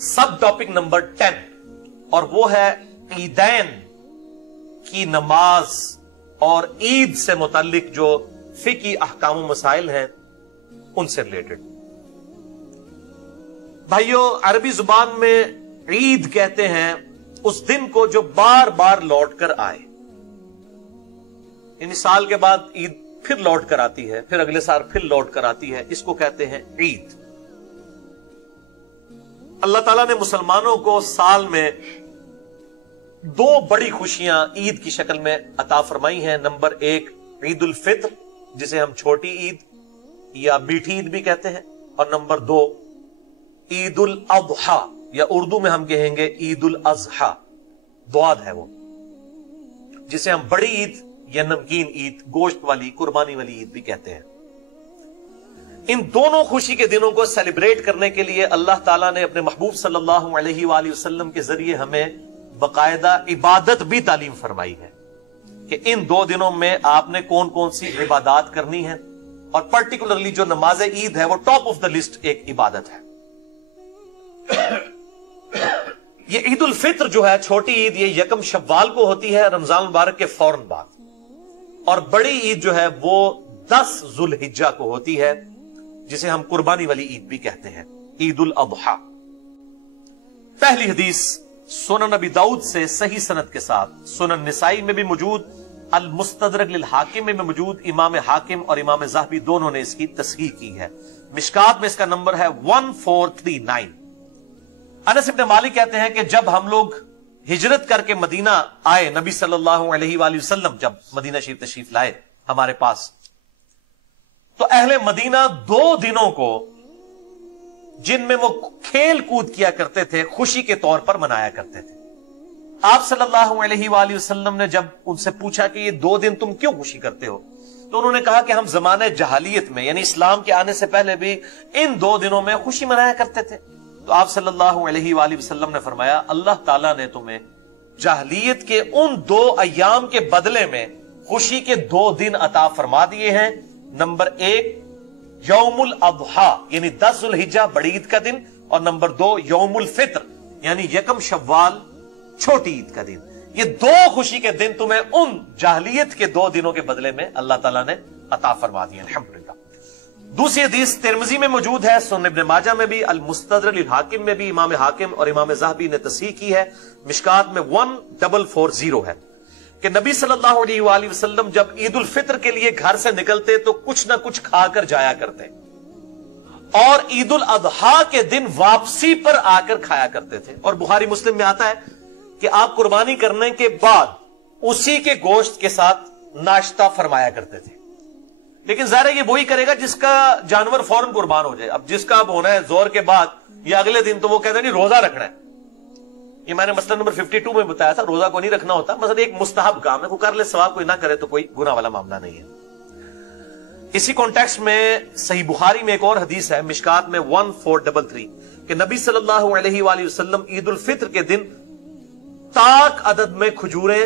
सब topic number 10, और वो है ईदैन की नमाज और ईद से मुताल्लिक जो फिकी अहकाम मसाइल हैं उनसे रिलेटेड। भाइयों, अरबी जुबान में ईद कहते हैं उस दिन को जो बार बार लौट कर आए, यानी साल के बाद ईद फिर लौट कर आती है, फिर अगले साल फिर लौट कर आती है, इसको कहते हैं ईद। अल्लाह ताला ने मुसलमानों को साल में दो बड़ी खुशियां ईद की शक्ल में अता फरमाई हैं। नंबर 1 ईद उल फित्र, जिसे हम छोटी ईद या मीठी ईद भी कहते हैं, और नंबर 2 ईद उल अज़हा, या उर्दू में हम कहेंगे ईद उल अज़हा, द्वाद है वो, जिसे हम बड़ी ईद या नमकीन ईद, गोश्त वाली, कुर्बानी वाली ईद भी कहते हैं। इन दोनों खुशी के दिनों को सेलिब्रेट करने के लिए अल्लाह ताला ने अपने महबूब सल्लल्लाहु अलैहि वसल्लम के जरिए हमें बाकायदा इबादत भी तालीम फरमाई है कि इन दो दिनों में आपने कौन कौन सी इबादत करनी है, और पर्टिकुलरली जो नमाज ईद है वो टॉप ऑफ द लिस्ट एक इबादत है। ये ईद उल फित्र जो है, छोटी ईद, ये यकम शव्वाल को होती है, रमजान मुबारक के फौरन बाद, और बड़ी ईद जो है वो 10 जुल्हिज्जा को होती है, जिसे हम कुर्बानी वाली ईद भी कहते हैं, ईद उल अज़हा। पहली हदीस सुनन नबी दाऊद से सही सनद के साथ, सुनन निसाई में भी मौजूद, अल मुस्तदरक लिल हाकिम में भी मौजूद, इमाम हाकिम और इमाम ज़हबी दोनों ने इसकी तस्हीह की है। मिशकात में इसका नंबर है 1439। अनस इब्न मालिक कहते हैं कि जब हम लोग हिजरत करके मदीना आए, नबी सल्लल्लाहु अलैहि वसल्लम जब मदीना शरीफ तशरीफ लाए हमारे पास, तो अहले मदीना 2 दिनों को जिनमें वो खेल कूद किया करते थे, खुशी के तौर पर मनाया करते थे। आप सल्लल्लाहु अलैहि वसल्लम ने जब उनसे पूछा कि ये 2 दिन तुम क्यों खुशी करते हो, तो उन्होंने कहा कि हम जमाने जहालियत में, यानी इस्लाम के आने से पहले भी इन 2 दिनों में खुशी मनाया करते थे। तो आप सल्लल्लाहु अलैहि वसल्लम ने फरमाया, अल्लाह ताला ने तुम्हें जाहलियत के उन 2 अय्याम के बदले में खुशी के 2 दिन अता फरमा दिए हैं। नंबर 1 यौमुल अज़हा, यानी 10 जुल्हिज्जा बड़ी ईद का दिन, और नंबर 2 यौमुल फित्र, यानी यकम शव्वाल छोटी ईद का दिन। ये 2 खुशी के दिन तुम्हें उन जाहलियत के 2 दिनों के बदले में अल्लाह ताला ने अता फरमा दिए, अल्हम्दुलिल्लाह। दूसरी हदीस तिरमिजी में मौजूद है, सुनन इब्न माजा में भी, अल मुस्तदरक लिल हाकिम में भी इमाम हाकिम और इमाम ज़हबी ने तस्हीह की है। मिशकात में 1440 है कि नबी सल्लल्लाहु अलैहि वसल्लम जब ईद उल फित्र के लिए घर से निकलते तो कुछ ना कुछ खाकर जाया करते, और ईद उल अज़हा के दिन वापसी पर आकर खाया करते थे। और बुखारी मुस्लिम में आता है कि आप कुर्बानी करने के बाद उसी के गोश्त के साथ नाश्ता फरमाया करते थे। लेकिन ज़ाहिर है ये वही करेगा जिसका जानवर फौरन कुर्बान हो जाए। अब जिसका अब होना है जोर के बाद या अगले दिन, तो वो कहते हैं नहीं रोजा रखना है। ये मैंने मसला नंबर 52 में बताया था, रोजा को नहीं रखना होता, मतलब एक मुस्तहब काम है, कोई कर ले सवाब, कोई ना करे तो कोई गुनाह वाला मामला नहीं है। इसी कॉन्टेक्स्ट में सही बुखारी में एक और हदीस है, मिशकात में 1433, कि नबी सल्लल्लाहु अलैहि वसल्लम ईद उल फित्र के दिन ताक अदद में खजूरें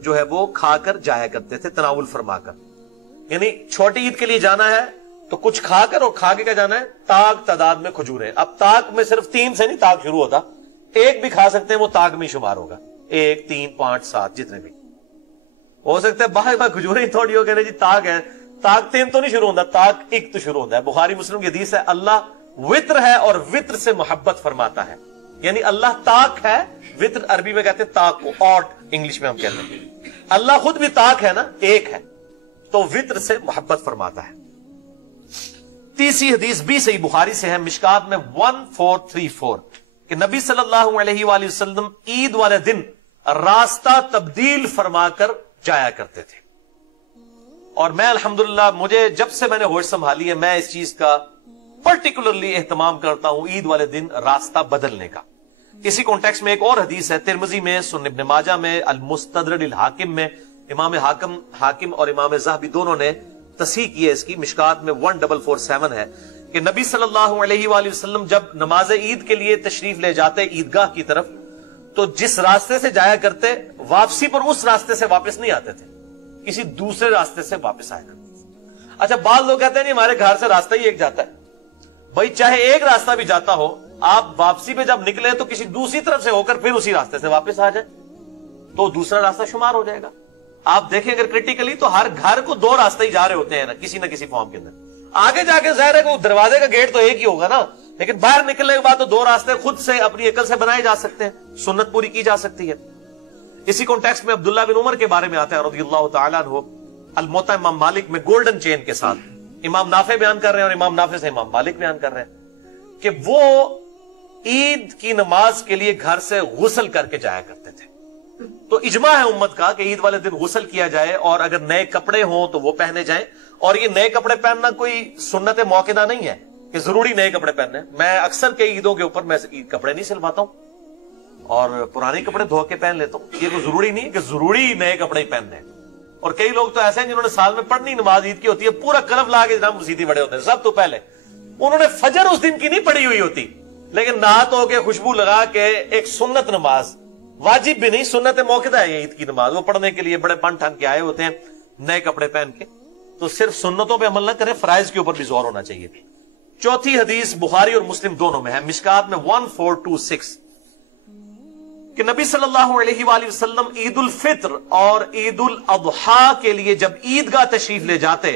जो है वो खाकर जाया करते थे, तनावुल फरमाकर। यानी छोटी ईद के लिए जाना है तो कुछ खाकर, और खा के क्या जाना है, ताक तादाद में खजूरें। अब ताक में सिर्फ 3 से नहीं ताक शुरू होता, 1 भी खा सकते हैं, वो ताक में शुमार होगा। 1, 3, 5, 7 जितने भी हो सकते हैं। बाहर खजूरें ही थोड़ी हो गए जी ताक है, ताक 3 तो नहीं शुरू होता, ताक 1 तो शुरू होता है। बुखारी मुस्लिम की हदीस है, अल्लाह वित्र है और वित्र से मोहब्बत फरमाता है, यानी अल्लाह ताक है। वित्र अरबी में कहते हैं ताक को, ऑट इंग्लिश में हम कहते हैं। अल्लाह खुद भी ताक है ना, 1 है, तो वित्र से मोहब्बत फरमाता है। तीसरी हदीस भी सही बुखारी से है, मिशकात में 1434, कि नबी सल्लल्लाहु अलैहि वसल्लम ईद वाले दिन रास्ता तब्दील फरमाकर जाया करते थे। और मैं अल्हम्दुलिल्लाह, मुझे जब से मैंने होश संभाली है, मैं इस चीज का पर्टिकुलरली एहतमाम करता हूं, ईद वाले दिन रास्ता बदलने का। इसी कॉन्टेक्स्ट में एक और हदीस है, तिरमिजी में, सुनन इब्न माजा में, अल मुस्तदरक लिल हाकिम में, इमाम हाकिम और इमाम ज़हबी दोनों ने तस्हीह की है इसकी। मिशकात में 1447 है कि नबी सल्लल्लाहु अलैहि वसल्लम जब नमाज ईद के लिए तशरीफ ले जाते ईदगाह की तरफ, तो जिस रास्ते से जाया करते, वापसी पर उस रास्ते से वापस नहीं आते थे, किसी दूसरे रास्ते से वापस आया करते। अच्छा, बाद लोग कहते हैं नहीं हमारे घर से रास्ता ही एक जाता है। भाई चाहे एक रास्ता भी जाता हो, आप वापसी पे जब निकले तो किसी दूसरी तरफ से होकर फिर उसी रास्ते से वापस आ जाए तो दूसरा रास्ता शुमार हो जाएगा। आप देखें अगर क्रिटिकली तो हर घर को दो रास्ते ही जा रहे होते हैं ना किसी फॉर्म के अंदर। आगे जाके जाहिर है कि दरवाजे का गेट तो एक ही होगा ना, लेकिन बाहर निकलने के बाद तो दो रास्ते खुद से अपनी अकल से बनाए जा सकते हैं, सुन्नत पूरी की जा सकती है। इसी कॉन्टेक्स्ट में अब्दुल्ला बिन उमर के बारे में आता है रज़ियल्लाहु ताला अन्हु, अल-मुवत्ता इमाम मालिक में गोल्डन चेन के साथ इमाम नाफे बयान कर रहे हैं और इमाम नाफे से इमाम मालिक बयान कर रहे हैं कि वो ईद की नमाज के लिए घर से गुस्ल करके जाया करते थे। तो इजमा है उम्मत का कि ईद वाले दिन गुस्ल किया जाए और अगर नए कपड़े हों तो वो पहने जाएं। और ये नए कपड़े पहनना कोई सुन्नत मौक़िदा नहीं है कि जरूरी नए कपड़े पहनने। मैं अक्सर के ईदों के ऊपर मैं ईद कपड़े नहीं सिलवाता हूं और पुराने कपड़े धो के पहन लेता हूं। ये कोई जरूरी नहीं कि जरूरी नए कपड़े ही पहनने। और कई लोग तो ऐसे हैं जिन्होंने साल में पढ़नी नमाज ईद की होती है, पूरा कलफ ला के जनाब मसीदी बड़े होते हैं। सब तो पहले उन्होंने फजर उस दिन की नहीं पढ़ी हुई होती, लेकिन नहा धो के खुशबू लगा के एक सुन्नत नमाज, वाजिब भी नहीं सुन्नत मौक़िदा है ये ईद की नमाज, वो पढ़ने के लिए बड़े बन ठन के आए होते हैं नए कपड़े पहन के। तो सिर्फ सुन्नतों पे अमल ना करें, फराइज के ऊपर भी जोर होना चाहिए। चौथी हदीस बुखारी और मुस्लिम दोनों में है, मिशकात में 1426 कि नबी सल्लल्लाहु अलैहि वसल्लम ईद उल फित्र और ईद उल अज़हा के लिए जब ईदगाह तशरीफ ले जाते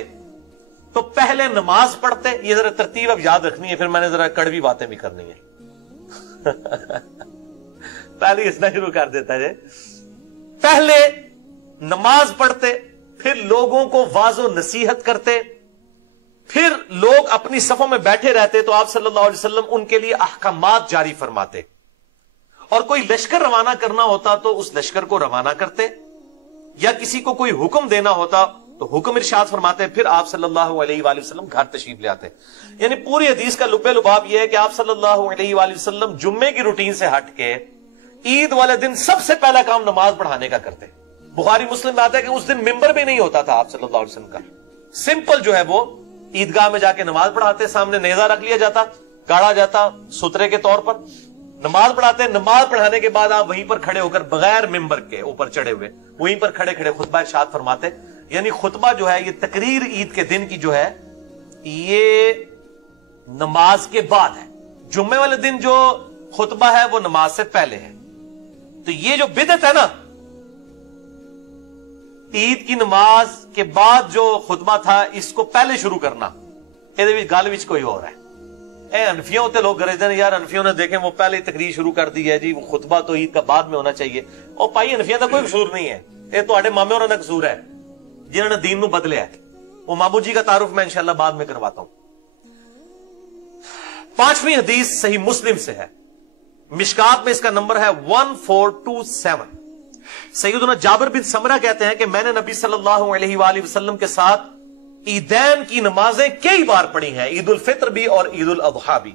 तो पहले नमाज पढ़ते। ये जरा तरतीब अब याद रखनी है, फिर मैंने जरा कड़वी बातें भी करनी है। पहले इसना शुरू कर देता है। पहले नमाज पढ़ते, फिर लोगों को वाज़ो नसीहत करते, फिर लोग अपनी सफों में बैठे रहते तो आप सल्लल्लाहु अलैहि वसल्लम उनके लिए अहकामात जारी फरमाते। और कोई लश्कर रवाना करना होता तो उस लश्कर को रवाना करते, या किसी को कोई हुक्म देना होता तो हुक्म इरशाद फरमाते, फिर आप सल्लल्लाहु अलैहि वसल्लम घर तशरीफ ले आते। यानी पूरी हदीस का लुब्बे लुबाब यह है कि आप सल्लल्लाहु अलैहि वसल्लम जुम्मे की रूटीन से हट के ईद वाले दिन सबसे पहला काम नमाज पढ़ाने का करते। बुखारी मुस्लिम में आता है कि उस दिन मिंबर भी नहीं होता था आप सल्लल्लाहु अलैहि वसल्लम का। सिंपल जो है वो ईदगाह में जाके नमाज पढ़ाते, सामने नेजा रख लिया जाता, गाड़ा जाता सुतरे के तौर पर, नमाज पढ़ाते। नमाज पढ़ाने के बाद आप वहीं पर खड़े होकर बगैर मिंबर के ऊपर चढ़े हुए वहीं पर खड़े खड़े खुतबा इरशाद फरमाते। यानी खुतबा जो है ये तकरीर ईद के दिन की जो है ये नमाज के बाद है। जुम्मे वाले दिन जो खुतबा है वो नमाज से पहले है। तो ये जो बिदअत है ना, ईद की नमाज के बाद जो खुतबा था इसको पहले शुरू करना, ये गल विच कोई और है। अनफियों होते लोग गरजते हैं यार अनफियों ने देखें वो पहले तकरीर शुरू कर दी है जी, वो खुतबा तो ईद का बाद में होना चाहिए। और भाई अनफिया का कोई कसूर नहीं है, ये तो मामे और कसूर है जिन्होंने दीन को बदलिया है। वो मामू जी का तारुफ मैं इंशाल्लाह बाद में करवाता हूं। पांचवी हदीस सही मुस्लिम से है, मिशकात में इसका नंबर है 1427। सैयदना जाबिर बिन समरा कहते हैं कि मैंने नबी सल्लल्लाहु अलैहि वसल्लम के साथ ईदैन की नमाजें कई बार पढ़ी हैं, ईद उल फित्र भी और ईद उल अज़हा भी।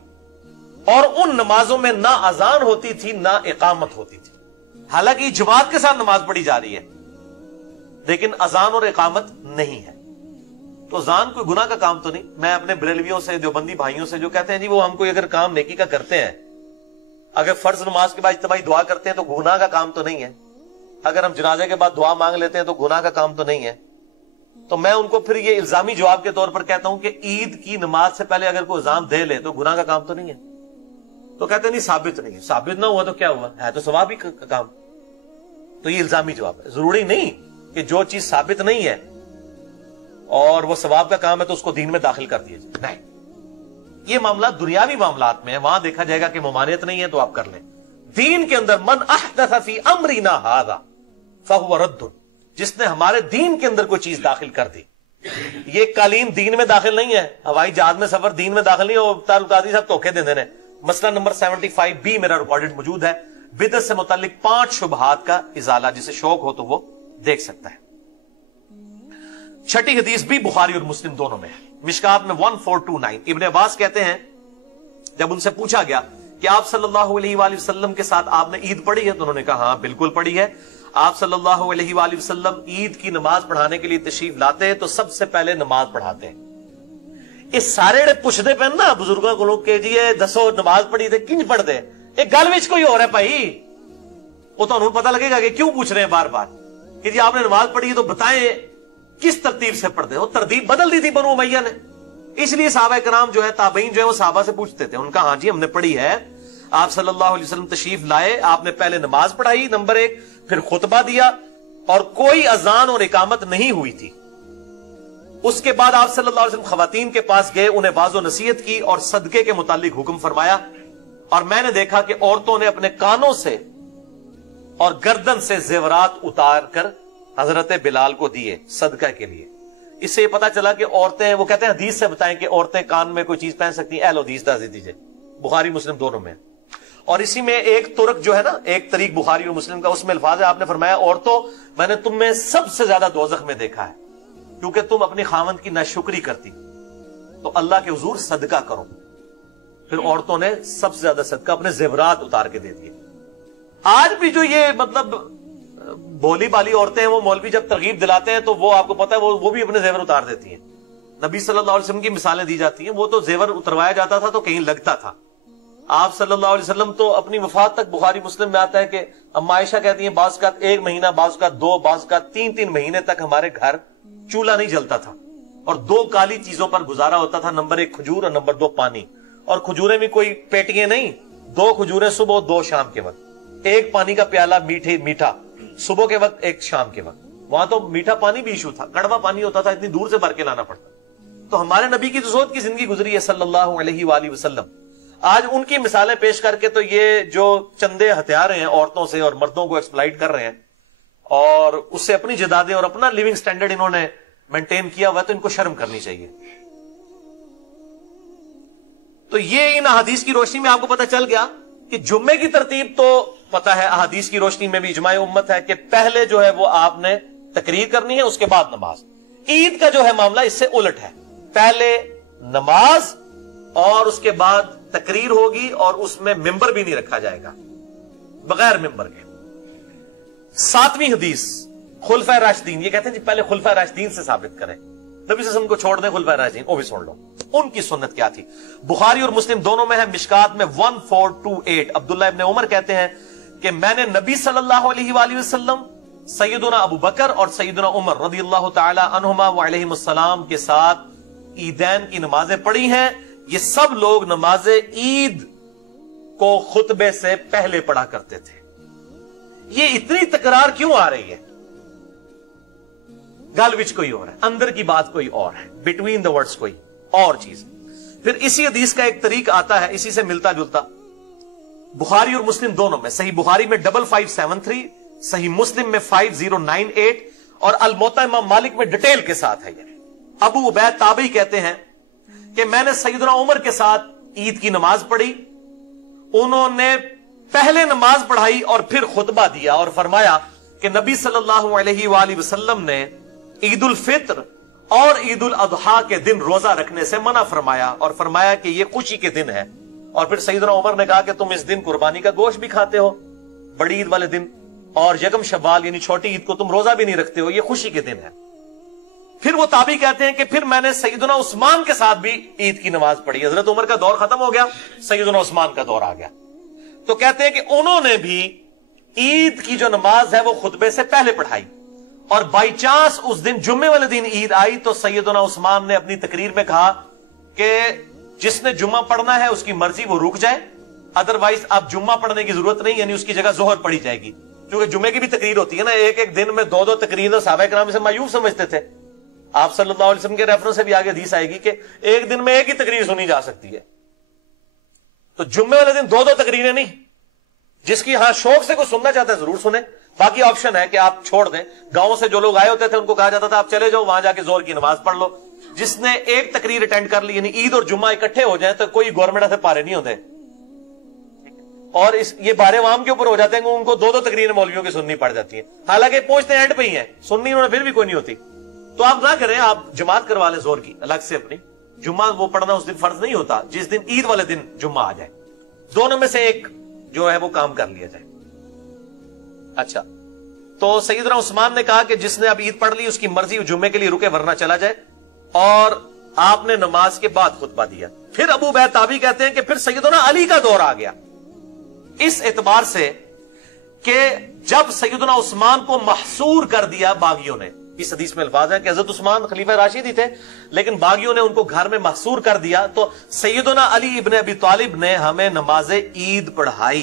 और उन नमाजों में ना अजान होती थी ना इकामत होती थी। हालांकि जमात के साथ नमाज पढ़ी जा रही है लेकिन अजान और इकामत नहीं है। तो अजान कोई गुनाह का काम तो नहीं। मैं अपने बरेलवियों से, देवबंदी भाइयों से जो कहते हैं जी वो हम कोई अगर काम नेकी का करते हैं, अगर फर्ज नमाज के बाद इज्तिमाई दुआ करते हैं तो गुनाह का काम तो नहीं है। अगर हम जनाजे के बाद दुआ मांग लेते हैं तो गुनाह का काम तो नहीं है। तो मैं उनको फिर ये इल्जामी जवाब के तौर पर कहता हूं कि ईद की नमाज से पहले अगर कोई अजान दे ले तो गुनाह का काम तो नहीं है। तो कहते नहीं साबित नहीं है। साबित ना हुआ तो क्या हुआ, है तो सवाब ही का काम। तो ये इल्जामी जवाब है। जरूरी नहीं कि जो चीज साबित नहीं है और वो सवाब का काम है तो उसको दीन में दाखिल कर दिया जाए, नहीं। ये मामला दुनियावी मामलात में है, वहां देखा जाएगा कि ममानियत नहीं है तो आप कर लें। दीन के अंदर मन अहदथ फी अमरिना हाज़ा फहुव रद्दुन, जिसने हमारे दीन के अंदर कोई चीज दाखिल कर दी। ये कालीन दीन में दाखिल नहीं है, हवाई जहाज में सफर दीन में दाखिल नहीं है। तारुकादी साहब धोखे दे देने। मसला नंबर 75B मेरा रिकॉर्डेड मौजूद है, बिदअत से मुताल्लिक 5 शुबहात का इजाला, जिसे शौक हो तो वो देख सकता है। छठी हदीस भी बुखारी और मुस्लिम दोनों में है, मिशकात में 1429। इब्न अब्बास कहते हैं जब उनसे पूछा गया कि आप सल्लल्लाहु अलैहि वसल्लम के साथ आपने ईद पढ़ी है, तो उन्होंने कहा हाँ बिल्कुल पढ़ी है। आप सल्लल्लाहु अलैहि वसल्लम ईद की नमाज पढ़ाने के लिए तशरीफ लाते हैं तो सबसे पहले नमाज पढ़ाते हैं। इस सारे पुछते पे ना बुजुर्गों को लोग के जी दसो नमाज पढ़ी थे किंज पढ़ते, एक गल विच कोई और है भाई। वो तो पता लगेगा कि क्यों पूछ रहे हैं बार बार कि जी आपने नमाज पढ़ी है तो बताएं किस तरतीब से पढ़ते हो। तरतीब बदल दी थी बनु उमैया ने, इसलिए सहाबा कराम जो है ताबईन जो है वो सहाबा से पूछते थे। उनका हाँ जी हमने पढ़ी है آپ صلی اللہ علیہ وسلم تشریف لائے, آپ نے پہلے نماز پڑھائی نمبر 1, پھر خطبہ دیا, اور کوئی اذان اور اقامت نہیں ہوئی تھی. اس کے بعد آپ صلی اللہ علیہ وسلم خواتین کے پاس گئے, انہیں واعظ و نصیحت کی اور صدقے کے متعلق حکم فرمایا. اور میں نے دیکھا کہ عورتوں نے اپنے کانوں سے اور گردن سے زیورات اتار کر حضرت بلال کو دیے صدقہ کے لیے. اس سے یہ پتا چلا کہ عورتیں, وہ کہتے ہیں حدیث سے بتائیں کہ عورتیں کان میں کوئی چیز پہن سکتی ہیں. اہل حدیث دے دیجیے, بخاری مسلم دونوں میں. اور اسی میں ایک ترک جو ہے نا, ایک طریق بخاری اور مسلم کا, اس میں الفاظ ہے, آپ نے فرمایا عورتوں میں نے تم میں سب سے زیادہ دوزخ میں دیکھا ہے کیونکہ تم اپنی خاوند کی ناشکری کرتی, تو اللہ کے حضور صدقہ کرو. پھر عورتوں نے سب سے زیادہ صدقہ اپنے زیورات اتار کے دے دیے. آج بھی جو یہ مطلب بولی بالی عورتیں ہیں, وہ مولوی جب ترغیب دلاتے ہیں تو وہ آپ کو پتا ہے وہ بھی اپنے زیور اتار دیتی ہیں. نبی صلی اللہ علیہ وسلم کی مثالیں دی جاتی ہیں, وہ تو زیور اتروایا جاتا تھا تو کہیں لگتا تھا. آپ صلی اللہ علیہ وسلم تو اپنی وفات تک, بخاری مسلم میں آتا ہے کہ اما عائشہ کہتی ہیں بعض کا 1 مہینہ, بعض کا 2, بعض کا 3 مہینے تک ہمارے گھر چولہا نہیں جلتا تھا اور 2 کالی چیزوں پر گزارا ہوتا تھا, نمبر 1 کھجور اور نمبر 2 پانی. اور کھجوریں بھی کوئی پیٹیاں نہیں, 2 کھجوریں صبح 2 شام کے وقت, 1 پانی کا پیالہ میٹھا صبح کے وقت 1 شام کے وقت. وہاں تو میٹھا پانی بھی ایشو تھا, کڑوا پانی ہوتا تھا, اتنی دور سے بھر کے لانا پڑتا. تو ہمارے نبی کی تو زہد کی زندگی گزری ہے صلی اللہ علیہ وآلہ وسلم. آج ان کی مثالیں پیش کر کے تو یہ جو چندے ہتھیار ہیں عورتوں سے اور مردوں کو ایکسپلائٹ کر رہے ہیں اور اس سے اپنی جدادیں اور اپنا لیونگ سٹینڈرڈ انہوں نے مینٹین کیا ہوا ہے, تو ان کو شرم کرنی چاہیے. تو یہ ان احادیث کی روشنی میں آپ کو پتہ چل گیا کہ جمعے کی ترتیب تو پتہ ہے, احادیث کی روشنی میں بھی اجماع امت ہے کہ پہلے جو ہے وہ آپ نے تقریر کرنی ہے, اس کے بعد نماز. عید کا جو ہے معاملہ اس سے الٹ ہے, پہلے نماز اور اس کے بعد تقریر ہوگی, اور اس میں ممبر بھی نہیں رکھا جائے گا, بغیر ممبر کے. 7ویں حدیث خلفائے راشدین, یہ کہتے ہیں جی پہلے خلفائے راشدین سے ثابت کریں, نبی صلی اللہ علیہ وسلم کو چھوڑ دیں, خلفائے راشدین وہ بھی سن لو ان کی سنت کیا تھی. بخاری اور مسلم دونوں میں ہے, مشکات میں 1428. عبداللہ ابن عمر کہتے ہیں کہ میں نے نبی صلی اللہ علیہ وآلہ وسلم, سیدنا ابو بکر اور سیدنا عمر رضی اللہ تعالی عنہما وعلیہم السلام کے ساتھ عیدین کی نمازیں پڑھی ہیں. یہ سب لوگ نماز عید کو خطبے سے پہلے پڑھا کرتے تھے. یہ اتنی تکرار کیوں آ رہی ہے؟ گل وچ کوئی اور ہے, اندر کی بات کوئی اور ہے, بٹوین دا ورڈز کوئی اور چیز. پھر اسی حدیث کا ایک طریق آتا ہے اسی سے ملتا جلتا, بخاری اور مسلم دونوں میں, صحیح بخاری میں 5573, صحیح مسلم میں 5098, اور الموطا امام مالک میں ڈیٹیل کے ساتھ ہے. یہ ابو عبید تابعی کہتے ہیں کہ میں نے سیدنا عمر کے ساتھ عید کی نماز پڑھی, انہوں نے پہلے نماز پڑھائی اور پھر خطبہ دیا اور فرمایا کہ نبی صلی اللہ علیہ وآلہ وسلم نے عید الفطر اور عید الاضحیٰ کے دن روزہ رکھنے سے منع فرمایا اور فرمایا کہ یہ خوشی کے دن ہے. اور پھر سیدنا عمر نے کہا کہ تم اس دن قربانی کا گوشت بھی کھاتے ہو, بڑی عید والے دن, اور یکم شوال یعنی چھوٹی عید کو تم روزہ بھی نہیں رکھتے ہو, یہ خوشی کے دن ہے. پھر وہ تابعی کہتے ہیں کہ پھر میں نے سیدنا عثمان کے ساتھ بھی عید کی نماز پڑھی. حضرت عمر کا دور ختم ہو گیا, سیدنا عثمان کا دور آ گیا. تو کہتے ہیں کہ انہوں نے بھی عید کی جو نماز ہے وہ خطبے سے پہلے پڑھائی, اور بائی چانس اس دن جمعے والے دن عید آئی تو سیدنا عثمان نے اپنی تقریر میں کہا کہ جس نے جمعہ پڑھنا ہے اس کی مرضی وہ رک جائے, ادروائز اب جمعہ پڑھنے کی ضرورت نہیں, یعنی اس کی جگہ ظہر پڑھی جائے گی. کیونکہ جمعے کی بھی تقریر ہوتی ہے نا, ایک دن میں 2 تقریر, صحابہ کرام سے مایوب سمجھتے تھے. آپ صلی اللہ علیہ وسلم کے ریفرنس سے بھی آگے حدیث آئے گی کہ ایک دن میں ایک ہی تقریر سنی جا سکتی ہے. تو جمعے والے دن 2 تقریریں نہیں, جس کی ہاں شوق سے کوئی سننا چاہتا ہے ضرور سنیں, باقی آپشن ہے کہ آپ چھوڑ دیں. گاؤں سے جو لوگ آئے ہوتے تھے ان کو کہا جاتا تھا آپ چلے جاؤ وہاں جا کے زور کی نماز پڑھ لو. جس نے ایک تقریر اٹینڈ کر لی, یعنی عید اور جمعہ اکٹھے ہو جائیں تو کوئی گورنمنٹ سے پارے نہیں ہوتے, اور یہ بارے عوام کے اوپر ہو جاتے ہیں کہ ان کو 2 تقریریں مولویوں کی سننی پڑ جاتی ہیں, حالانکہ پہنچتے اینڈ پہ ہی ہیں, سننی انہوں نے پھر بھی کوئی نہیں ہوتی. تو آپ نہ کریں, آپ جماعت کروا لیں زور کی الگ سے اپنی. جمعہ وہ پڑھنا اس دن فرض نہیں ہوتا جس دن عید والے دن جمعہ آ جائے, دونوں میں سے ایک جو ہے وہ کام کر لیا جائے. اچھا, تو سیدنا عثمان نے کہا کہ جس نے اب عید پڑھ لی اس کی مرضی جمعے کے لیے رکے ورنہ چلا جائے, اور آپ نے نماز کے بعد خطبہ دیا. پھر ابو عبید تابعی کہتے ہیں کہ پھر سیدنا علی کا دور آ گیا, اس اعتبار سے کہ جب سیدنا عثمان کو محصور کر دیا باغیوں نے, इस हदीस में अल्फाज है कि हजरत उस्मान खलीफा राशिद ही थे, लेकिन बागियों ने उनको घर में महसूर कर दिया, तो सैयदना अली इब्न अबी तालिब ने हमें नमाज ईद पढ़ाई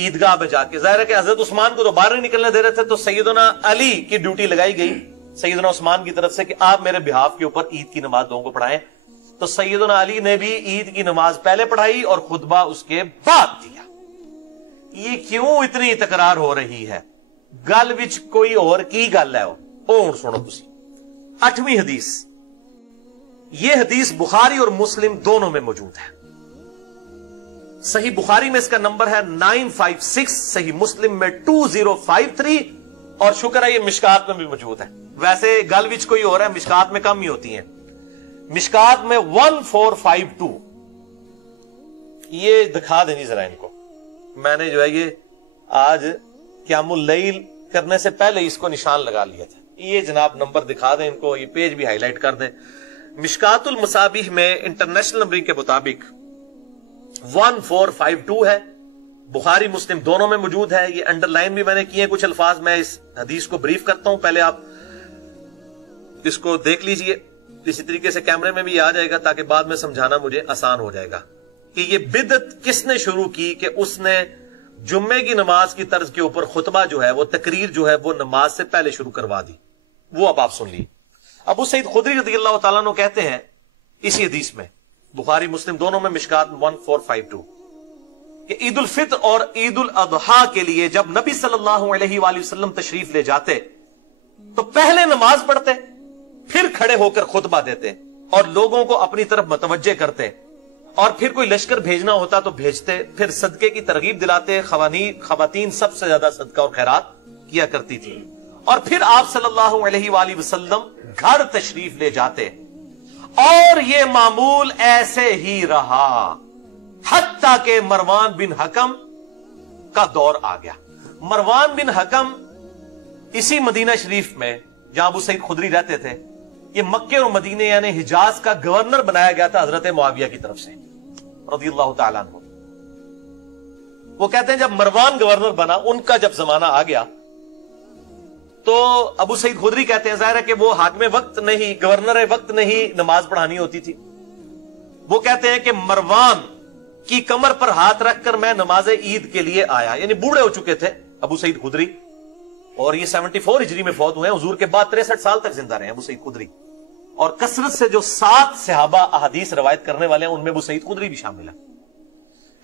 ईदगाह में जाके। जाहिर है कि हजरत उस्मान को तो बाहर नहीं निकलने दे रहे थे, तो सैयदना अली की ड्यूटी लगाई गई सैयदना उस्मान की तरफ से कि आप मेरे बिहाफ के ऊपर ईद की नमाज लोगों को पढ़ाएं। तो सैयदना अली ने भी ईद की नमाज पहले पढ़ाई और खुतबा उसके बाद दिया। ये क्यों इतनी तकरार हो रही है? गल विच कोई और की गल है वो हुण सुनो तुसी। 8वीं हदीस, ये हदीस बुखारी और मुस्लिम दोनों में मौजूद है। सही बुखारी में इसका नंबर है 956, सही मुस्लिम में 2053, और शुक्र है ये मिशकात में भी मौजूद है। वैसे गल विच कोई और है, मिशकात में कम ही होती है। मिशकात में 1452, ये दिखा देनी जरा इनको। मैंने जो है ये आज क़यामुल लैल करने से पहले इसको निशान लगा लिया था। ये जनाब नंबर दिखा दें इनको, ये पेज भी हाईलाइट कर दें। मिशकातुल मसाबिह में इंटरनेशनल नंबरिंग के मुताबिक 1452 है। बुखारी मुस्लिम दोनों में मौजूद है। ये अंडरलाइन भी मैंने किए कुछ अल्फाज। मैं इस हदीस को ब्रीफ करता हूं, पहले आप इसको देख लीजिए। इसी तरीके से कैमरे में भी आ जाएगा ताकि बाद में समझाना मुझे आसान हो जाएगा कि ये बिदअत किसने शुरू की कि उसने जुम्मे की नमाज की तर्ज के ऊपर खुतबा जो है वो तकरीर जो है वो नमाज से पहले शुरू करवा दी। वो अब आप सुन ली। अबू सईद खुदरी रज़ियल्लाहु ताला अन्हु कहते हैं इसी हदीस में, बुखारी मुस्लिम दोनों में, मिशकात 1452, कि ईद उल फित्र और ईद उल अज़हा के लिए जब नबी सल्लल्लाहु अलैहि वसल्लम तशरीफ ले जाते तो पहले नमाज पढ़ते, फिर खड़े होकर खुतबा देते और लोगों को अपनी तरफ मतवज्जे करते, और फिर कोई लश्कर भेजना होता तो भेजते, फिर सदके की तरगीब दिलाते। खवातीन सबसे ज्यादा सदका और खैरात किया करती थी, और फिर आप सल्लल्लाहु अलैहि वसल्लम घर तशरीफ ले जाते, और ये मामूल ऐसे ही रहा हत्ता के मरवान बिन हकम का दौर आ गया। मरवान बिन हकम इसी मदीना शरीफ में जहां अबू सईद खुदरी रहते थे, ये मक्के और मदीने यानी हिजाज का गवर्नर बनाया गया था हजरत मुआविया की तरफ से रज़ियल्लाहु ताला अन्हु। वो कहते हैं जब मरवान गवर्नर बना, उनका जब जमाना आ गया, तो अबू सईद खुदरी कहते हैं जाहिर है कि वो हाकिम वक्त नहीं, गवर्नर वक्त नहीं नमाज पढ़ानी होती थी। वो कहते हैं कि मरवान की कमर पर हाथ रखकर मैं नमाज ईद के लिए आया। यानी बूढ़े हो चुके थे अबू सईद खुदरी, और ये 74 हिजरी में फौत हुए हैं। हुजूर के बाद 63 साल तक जिंदा रहे अबू सईद खुदरी, और कसरत से जो 7 सहाबा अहादीस रवायत करने वाले हैं उनमें अबू सईद खुदरी भी शामिल है।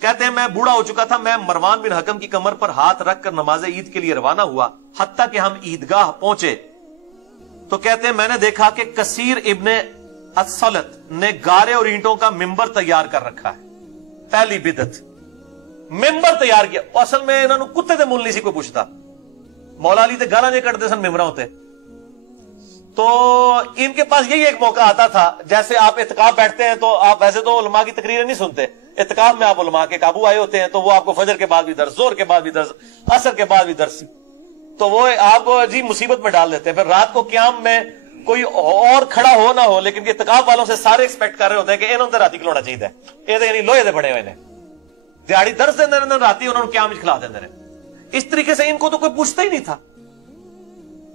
कहते हैं मैं बूढ़ा हो चुका था, मैं मरवान बिन हकम की कमर पर हाथ रखकर नमाज ईद के लिए रवाना हुआ। हत्ता कि हम ईदगाह पहुंचे तो कहते हैं मैंने देखा कि कसीर इब्ने अस्सलत ने गारे और ईंटों का मिंबर तैयार कर रखा है। पहली बिदत, मिंबर तैयार किया। असल में इन्होंने कुत्ते दे मुल नहीं सी कोई पूछता, मौला अली ते गाला नहीं कटते सन मिंबरा होते, तो इनके पास यही एक मौका आता था। जैसे आप इत्काफ बैठते हैं तो आप वैसे तो उलमा की तकरीरें नहीं सुनते, इत्काफ में आप उलमा के काबू आए होते हैं, तो वो आपको फजर के बाद भी दर्स, जोर के बाद भी दर्स, असर के बाद भी दर्स, तो वो आपको जी मुसीबत में डाल देते हैं। फिर रात को क्याम में कोई और खड़ा हो ना हो, लेकिन इत्काफ वालों से सारे एक्सपेक्ट कर रहे होते हैं कि इन्होंने राती खिलाना चाहिए, ये लोहे दे बने हुए ने दिहाड़ी दर्स देंगे ने, राती उन्होंने क्याम खिला देंगे। इस तरीके से इनको तो कोई पूछता ही नहीं था,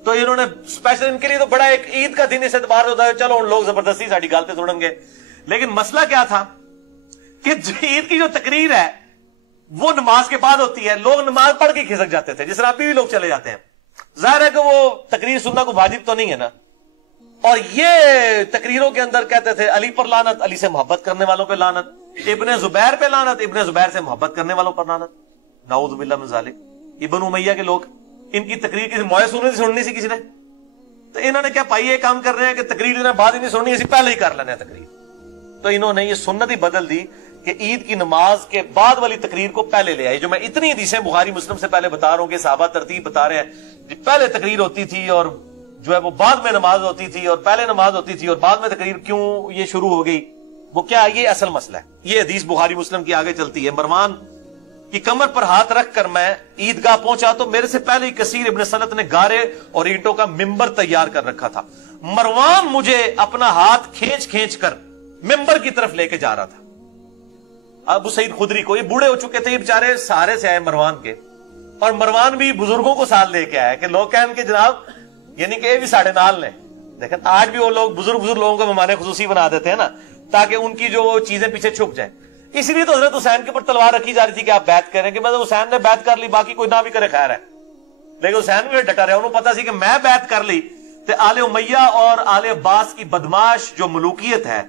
तो इन्होंने स्पेशल इनके लिए तो बड़ा एक ईद का दिन इस एतबार होता है, चलो उन लोग जबरदस्ती साड़ी गाल पे तोड़ेंगे। लेकिन मसला क्या था कि ईद की जो तकरीर है वो नमाज के बाद होती है। लोग नमाज पढ़ के खिसक जाते थे, जिस तरह अभी भी लोग चले जाते हैं। जाहिर है कि वो तकरीर सुनना को वाजिब तो नहीं है ना, और ये तकरीरों के अंदर कहते थे अली पर लानत, अली से मोहब्बत करने वालों पे लानत, इब्ने जुबैर पे लानत, इब्ने जुबैर से मोहब्बत करने वालों पर लानत, नाऊज़ु बिल्लाह मिन ज़ालिक। इब्न उमैया के लोग, इनकी तकरीर किसी मोए सुननी सी किसी ने, तो इन्होंने क्या पाई ये काम कर रहे हैं कि तकरीर इन्हें बाद ही नहीं सुननी, इसी पहले ही कर लेना है तकरीर। तो इन्होंने ये सुन्नत ही बदल दी कि ईद की नमाज के बाद वाली तकरीर को पहले ले आई। जो मैं इतनी हदीसें बुखारी मुस्लिम से पहले बता रहा हूं कि सहाबा तरतीब बता रहे हैं, पहले तकरीर होती थी और जो है वो बाद में नमाज होती थी, और पहले नमाज होती थी और बाद में तकरीर क्यों ये शुरू हो गई, वो क्या, ये असल मसला है। ये हदीस बुखारी मुस्लिम की आगे चलती है। मरवान की कमर पर हाथ रखकर मैं ईदगाह पहुंचा तो मेरे से पहले ही कसीर इब्न सलत ने गारे और ईंटों का मिंबर तैयार कर रखा था। मरवान मुझे अपना हाथ खींच खींच कर मिंबर की तरफ लेके जा रहा था। अबू सईद खुदरी को, ये बूढ़े हो चुके थे, ये बेचारे सहारे से आए मरवान के, اور مروان بھی بزرگوں کو ساتھ لے کے آیا کہ لوگ کہیں کہ جناب یعنی کہ یہ بھی ساڑھے نال نے. لیکن آج بھی وہ لوگ بزرگ لوگوں کو مہمان خصوصی بنا دیتے ہیں نا تاکہ ان کی جو چیزیں پیچھے چھپ جائیں. اسی لیے تو حضرت حسین کے اوپر تلوار رکھی جا رہی تھی کہ آپ بیعت کریں کہ مطلب حسین نے بیعت کر لی باقی کوئی نہ بھی کرے خیر ہے. لیکن حسین بھی ڈٹا رہا, انہوں پتا سی کہ میں بیعت کر لی تو آل امیہ اور آل عباس کی بدماش جو ملوکیت ہے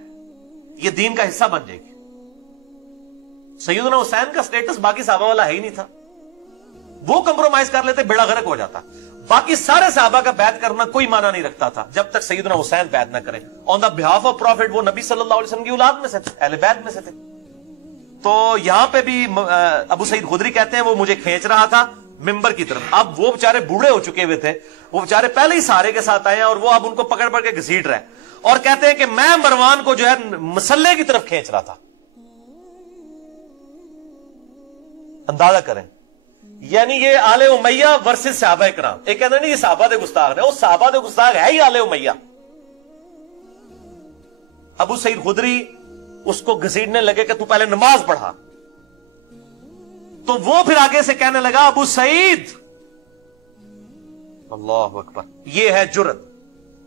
یہ دین کا حصہ بن جائے گی. سیدنا حسین کا سٹیٹس باقی صحابہ والا ہے ہی نہیں تھا, وہ کمپرومائز کر لیتے بیڑا غرق ہو جاتا. باقی سارے صحابہ کا بیعت کرنا کوئی معنی نہیں رکھتا تھا جب تک سیدنا حسین بیعت نہ کریں آن دا بہاف آف پروفٹ. وہ نبی صلی اللہ علیہ وسلم کی اولاد میں سے تھے, اہل بیت میں سے تھے. تو یہاں پہ بھی ابو سعید خدری کہتے ہیں وہ مجھے کھینچ رہا تھا ممبر کی طرف. اب وہ بیچارے بوڑھے ہو چکے ہوئے تھے, وہ بیچارے پہلے ہی سہارے کے ساتھ آئے ہیں اور وہ اب ان کو پکڑ پکڑ کے گھسیٹ رہے اور کہتے ہیں کہ میں مروان کو جو ہے مسلح کی طرف کھینچ رہا تھا. اندازہ کریں, یعنی یہ آل امیہ ورسز صحابہ کرام. ایک کہتے ہیں نہیں یہ صحابہ دے گستاخ ہے, وہ صحابہ دے گستاخ ہے ہی آل امیہ. ابو سعید خدری اس کو گھسیٹنے لگے کہ تو پہلے نماز پڑھا, تو وہ پھر آگے سے کہنے لگا ابو سعید, اللہ اکبر, یہ ہے جرت.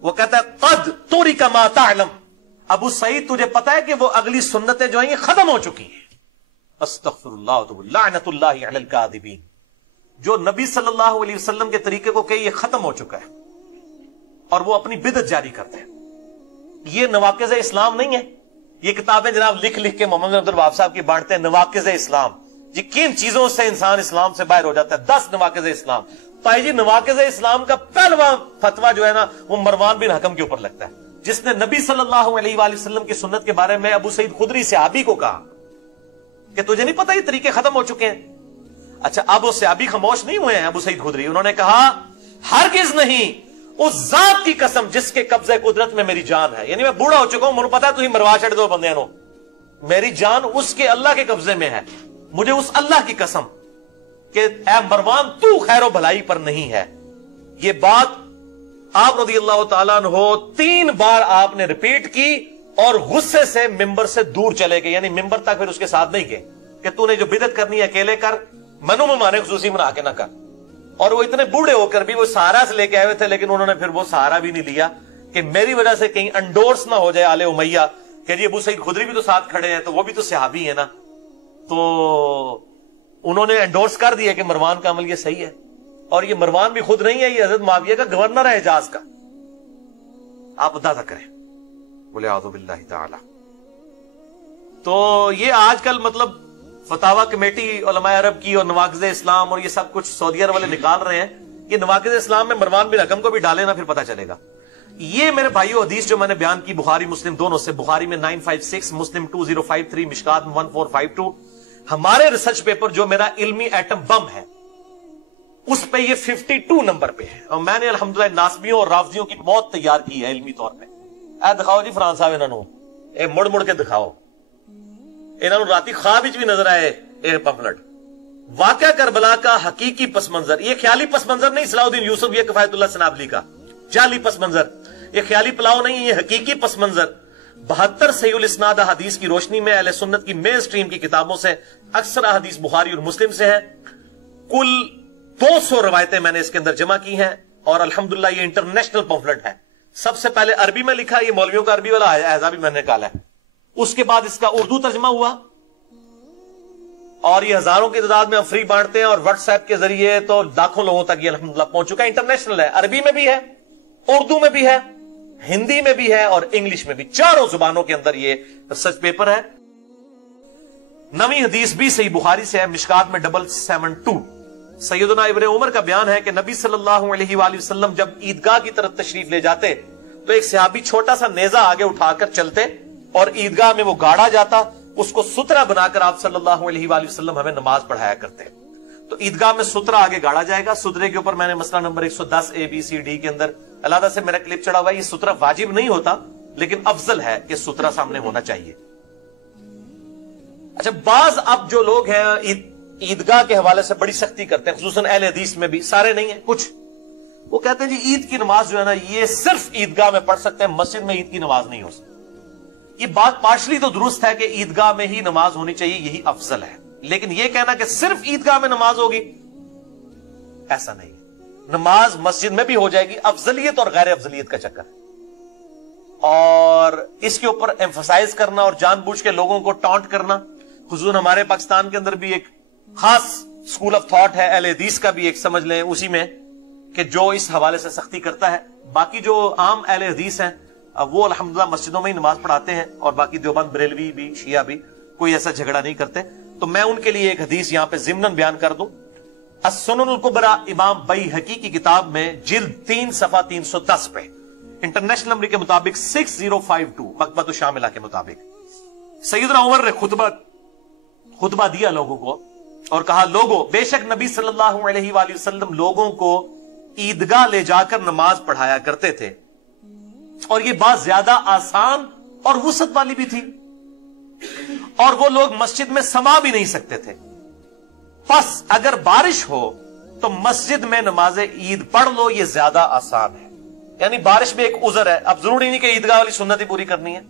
وہ کہتا ہے قد تورک ما تعلم, ابو سعید تجھے پتا ہے کہ وہ اگلی سنتیں جو ہیں یہ ختم ہو چکی ہیں. استغفر اللہ لعنت اللہ علی الکاذبین. جو نبی صلی اللہ علیہ وسلم کے طریقے کو کہ یہ ختم ہو چکا ہے اور وہ اپنی بدعت جاری کرتے ہیں. یہ نواقض اسلام نہیں ہے. یہ کتابیں جناب لکھ لکھ کے محمد عبد الوہاب صاحب کی بانٹتے ہیں. نواقض اسلام, یہ کن چیزوں سے انسان اسلام سے باہر ہو جاتا ہے؟ 10 نواقض اسلام. پائی جی نواقض اسلام کا پہلوا فتویٰ جو ہے نا وہ مروان بن حکم کے اوپر لگتا ہے, جس نے نبی صلی اللہ علیہ وآلہ وسلم کی سنت کے بارے میں ابو سعید خدری صحابی کو کہا کہ تجھے نہیں پتا یہ طریقے ختم ہو چکے ہیں. اچھا اب وہ صحابی خاموش نہیں ہوئے ہیں ابو سعید خدری, انہوں نے کہا ہرگز نہیں, اس ذات کی قسم جس کے قبضے قدرت میں میری جان ہے. یعنی میں بوڑھا ہو چکا ہوں, مجھے پتا ہے تھی مروا چڑھ دو بندے نو, میری جان اس کے اللہ کے قبضے میں ہے. مجھے اس اللہ کی قسم کہ اے مروان تو خیر و بھلائی پر نہیں ہے. یہ بات آپ رضی اللہ تعالیٰ عنہ 3 بار آپ نے ریپیٹ کی اور غصے سے ممبر سے دور چلے گئے, یعنی ممبر تک پھر اس کے ساتھ نہیں گئے کہ تو نے جو بدعت کرنی ہے اکیلے کر, منو ممانے خصوصی بنا کے نہ کر. اور وہ اتنے بوڑھے ہو کر بھی وہ سہارا سے لے کے آئے ہوئے تھے, لیکن انہوں نے پھر وہ سہارا بھی نہیں لیا کہ میری وجہ سے کہیں انڈورس نہ ہو جائے آل امیہ کہ جی ابو سعید خدری بھی تو ساتھ کھڑے ہیں تو وہ بھی تو صحابی ہے نا. تو انہوں نے انڈورس کر دیا کہ مروان کا عمل یہ صحیح ہے. اور یہ مروان بھی خود نہیں ہے, یہ حضرت معاویہ کا گورنر ہے حجاز کا. آپ اندازہ کریں, بولے اعوذ باللہ تعالی. تو یہ آج کل مطلب فتاوی کمیٹی علماء عرب کی اور نواقض اسلام اور یہ سب کچھ سعودی عرب والے نکال رہے ہیں. یہ نواقض اسلام میں مروان بن حکم کو بھی ڈالے نا, پھر پتہ چلے گا. یہ میرے بھائیو حدیث جو میں نے بیان کی بخاری مسلم دونوں سے, بخاری میں 956, مسلم 2053, مشکات میں 1452. ہمارے ریسرچ پیپر جو میرا علمی ایٹم بم ہے اس پہ یہ 52 نمبر پہ ہے, اور میں نے الحمدللہ ناسبیوں اور رافضیوں کی موت تیار کی ہے علمی طور پہ. اے دکھاؤ جی فران صاحب انہوں اے مڑ مڑ کے دکھاؤ, انہوں راتی خواب بھی نظر آئے اے پمفلٹ. واقعہ کربلا کا حقیقی پس منظر, یہ خیالی پس منظر نہیں صلاح الدین یوسف یہ کفایت اللہ سنابلی کا جعلی پس منظر, یہ خیالی پلاؤ نہیں, یہ حقیقی پس منظر. 72 صحیح الاسناد حدیث کی روشنی میں اہل سنت کی مین سٹریم کی کتابوں سے اکثر حدیث بخاری اور مسلم سے ہے. کل 200 روایتیں میں نے اس کے اندر جمع کی ہیں, اور الحمدللہ یہ انٹرنیشنل پمفلٹ ہے. سب سے پہلے عربی میں لکھا, یہ مولویوں کا عربی والا اعزا بھی میں نے نکالا ہے. اس کے بعد اس کا اردو ترجمہ ہوا, اور یہ ہزاروں کی تعداد میں ہم فری بانٹتے ہیں, اور واٹس ایپ کے ذریعے تو لاکھوں لوگوں تک یہ الحمدللہ پہنچ چکا ہے. انٹرنیشنل ہے, عربی میں بھی ہے, اردو میں بھی ہے, ہندی میں بھی ہے اور انگلش میں بھی. 4 زبانوں کے اندر یہ ریسرچ پیپر ہے. نویں حدیث بھی صحیح بخاری سے ہے, مشکات میں 772. سیدنا ابن عمر کا بیان ہے کہ نبی صلی اللہ علیہ وآلہ وسلم جب عیدگاہ کی طرف تشریف لے جاتے تو ایک صحابی چھوٹا سا نیزہ آگے اٹھا کر چلتے, اور عیدگاہ میں وہ گاڑا جاتا, اس کو سترہ بنا کر آپ صلی اللہ علیہ وآلہ وسلم ہمیں نماز پڑھایا کرتے. تو عیدگاہ میں سترہ آگے گاڑا جائے گا. سترے کے اوپر میں نے مسئلہ نمبر 110 ABCD کے اندر علیحدہ سے میرا کلپ چڑھا ہوا ہے. یہ سترہ واجب نہیں ہوتا, لیکن افضل ہے کہ سترہ سامنے ہونا چاہیے. اچھا, بعض اب جو لوگ ہیں عیدگاہ کے حوالے سے بڑی سختی کرتے ہیں, خصوصاً اہل حدیث میں بھی, سارے نہیں ہیں کچھ, وہ کہتے ہیں جی عید کی نماز جو ہے نا یہ صرف عیدگاہ میں پڑھ سکتے ہیں, مسجد میں عید کی نماز نہیں ہو سکتی. یہ بات پارشلی تو درست ہے کہ عیدگاہ میں ہی نماز ہونی چاہیے, یہی افضل ہے, لیکن یہ کہنا کہ صرف عیدگاہ میں نماز ہوگی ऐसा नहीं है। नमाज मस्जिद में भी हो जाएगी, अफजलियत और गैर अफजलियत का चक्कर है, और इसके ऊपर एम्फसाइज करना और जानबूझ के लोगों को टॉन्ट करना। हुजूर हमारे पाकिस्तान के अंदर भी एक खास स्कूल ऑफ थॉट है, अहले हदीस का भी एक समझ लें उसी में, कि जो इस हवाले से सख्ती करता है। बाकी जो आम अहले हदीस हैं वो अल्हम्दुलिल्लाह मस्जिदों में ही नमाज पढ़ाते हैं, और बाकी देवबंद, बरेलवी भी, शिया भी कोई ऐसा झगड़ा नहीं करते। तो मैं उनके लिए एक हदीस यहां पे ज़िम्नन बयान कर दूं। अस-सुननुल कुबरा इमाम बैहकी की किताब में जिल्द 3 सफा 310 पे इंटरनेशनल नंबर के मुताबिक 6052 मकबतुश शामिला के मुताबिक सैयदना उमर ने खुतबा दिया लोगों को और कहा, लोगों, बेशक नबी सल्लल्लाहु अलैहि वसल्लम लोगों को ईदगाह ले जाकर नमाज पढ़ाया करते थे, और ये बात ज्यादा आसान और वुसअत वाली भी थी, और वो लोग मस्जिद में समा भी नहीं सकते थे। बस अगर बारिश हो तो मस्जिद में नमाज ईद पढ़ लो, ये ज्यादा आसान है। यानी बारिश में एक उज़र है, अब जरूरी नहीं कि ईदगाह वाली सुन्नत ही पूरी करनी है,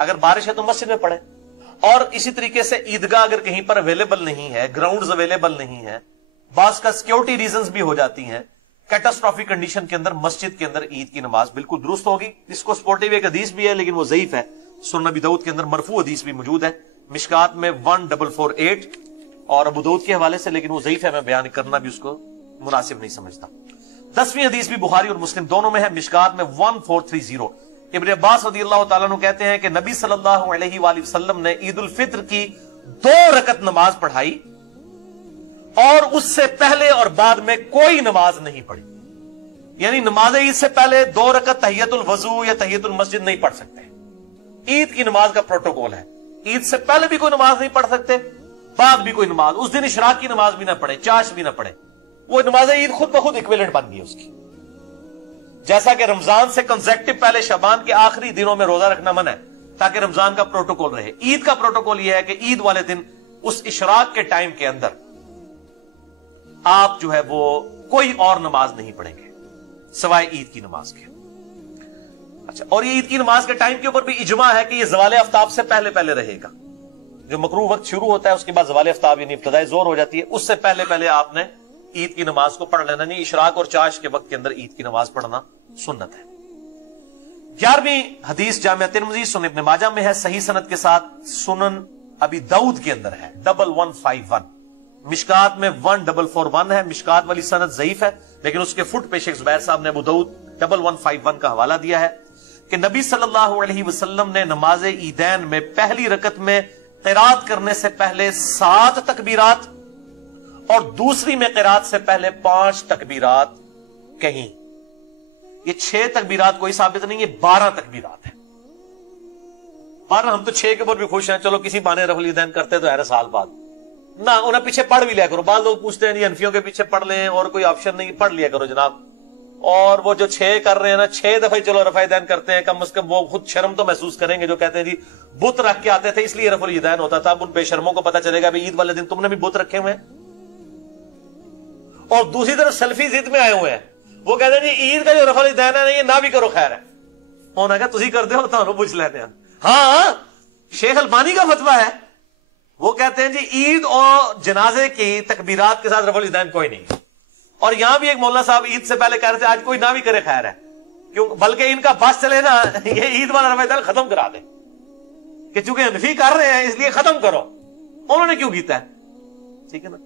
अगर बारिश है तो मस्जिद में पढ़े। और इसी तरीके से ईदगाह अगर कहीं पर अवेलेबल नहीं है, ग्राउंड्स अवेलेबल नहीं है, बास का सिक्योरिटी रीजंस भी हो जाती हैं, कैटास्ट्रॉफिक कंडीशन के अंदर मस्जिद के अंदर ईद की नमाज बिल्कुल दुरुस्त होगी। इसको सपोर्टिव एक हदीस भी है, लेकिन वो ज़ईफ है। सुनन अबी दाऊद के अंदर मरफू हदीस भी मौजूद है, मिशकात में 1448 और अबू दाऊद के हवाले से, लेकिन वो ज़ईफ है, मैं बयान करना भी उसको मुनासिब नहीं समझता। 10वीं हदीस भी बुखारी और मुस्लिम दोनों में है, मिशकात में 1430। इब्न अब्बास रज़ियल्लाहु ताला अन्हु कहते हैं कि नबी सल्लल्लाहु अलैहि वसल्लम ने ईद उल फित्र की 2 रकत नमाज पढ़ाई, और उससे पहले और बाद में कोई नमाज नहीं पढ़ी। यानी नमाज ईद से पहले 2 रकत तहियतुल वजू या तहियतुल मस्जिद नहीं पढ़ सकते। ईद की नमाज का प्रोटोकॉल है, ईद से पहले भी कोई नमाज नहीं पढ़ सकते, बाद भी कोई नमाज, उस दिन इशराक की नमाज भी ना पढ़े, चाश भी ना पढ़े, वो नमाज ईद खुद ब खुद इक्विवेलेंट बन गई उसकी। जैसा कि रमजान से कंसेक्टिव पहले शबान के आखिरी दिनों में रोजा रखना मन है, ताकि रमजान का प्रोटोकॉल रहे। ईद का प्रोटोकॉल यह है कि ईद वाले दिन उस इशराक के टाइम के अंदर आप जो है वो कोई और नमाज नहीं पढ़ेंगे सवाए ईद की नमाज के। अच्छा, और ये ईद की नमाज के टाइम के ऊपर भी इजमा है कि ये ज़वाल आफ्ताब से पहले पहले रहेगा। जो मकरूह वक्त शुरू होता है उसके बाद ज़वाल आफ्ताब यानी इब्तिदाई ज़ोर हो जाती है, उससे पहले पहले आपने ईद की नमाज को पढ़ लेना। नहीं, इशराक और चाश के वक्त के अंदर ईद की नमाज पढ़ना सुन्नत है। 11वीं हदीस जामिया तिर्मिज़ी सुनन इब्न माजा में है, सही सनद के साथ। सुनन अबी दाऊद के अंदर है 1151, मिशकात में 1441 है। मिशकात वाली सनद ज़ईफ है, लेकिन उसके फुट पे शेख ज़ुबैर साहब ने अबू दाऊद 1151 का हवाला दिया है कि नबी सल्लल्लाहु अलैहि वसल्लम ने नमाज ईदैन में पहली रकत में क़िरात करने से पहले 7 तकबीरात और दूसरी में क़िरात से पहले 5 तकबीरात कहीं। ये 6 तकबीरात कोई साबित नहीं, ये 12 तकबीरात है। 12, हम तो 6 के ऊपर भी खुश हैं, चलो किसी बहाने रफ़ुल यदैन करते तो हर साल बाद ना, उन्हें पीछे पढ़ भी लिया करो। बाद लोग पूछते हैं, हनफियों के पीछे पढ़ लें और कोई ऑप्शन नहीं, पढ़ लिया करो जनाब। और वो जो 6 कर रहे हैं ना, 6 दफे चलो रफ़ा यदैन करते हैं, कम से कम वो खुद शर्म तो महसूस करेंगे। जो कहते हैं जी बुत रख के आते थे इसलिए रफ़ुल यदैन होता था, अब उन बेशर्मों को पता चलेगा भाई ईद वाले दिन तुमने भी बुत रखे हुए हैं। और दूसरी तरफ सल्फी जिद में आए हुए हैं, वो कहते हैं जी ईद का जो रफ़ुल यदैन है ना, ये ना भी करो, खैर है। उन्होंने कहा तुसी करते हो तो पूछ लेते हैं। हाँ, शेख अलबानी का फतवा है, वो कहते हैं जी ईद और जनाजे की तकबीरात के साथ रफ़ुल यदैन कोई नहीं। और यहां भी एक मौलाना साहब ईद से पहले कह रहे थे आज कोई ना भी करे, खैर है, क्यों, बल्कि इनका बस चले ना, ये ईद वाला रफ़ा यदैन खत्म करा दे, कि चूंकि हनफी कर रहे हैं इसलिए खत्म करो। उन्होंने क्यों कीता है? ठीक है ना।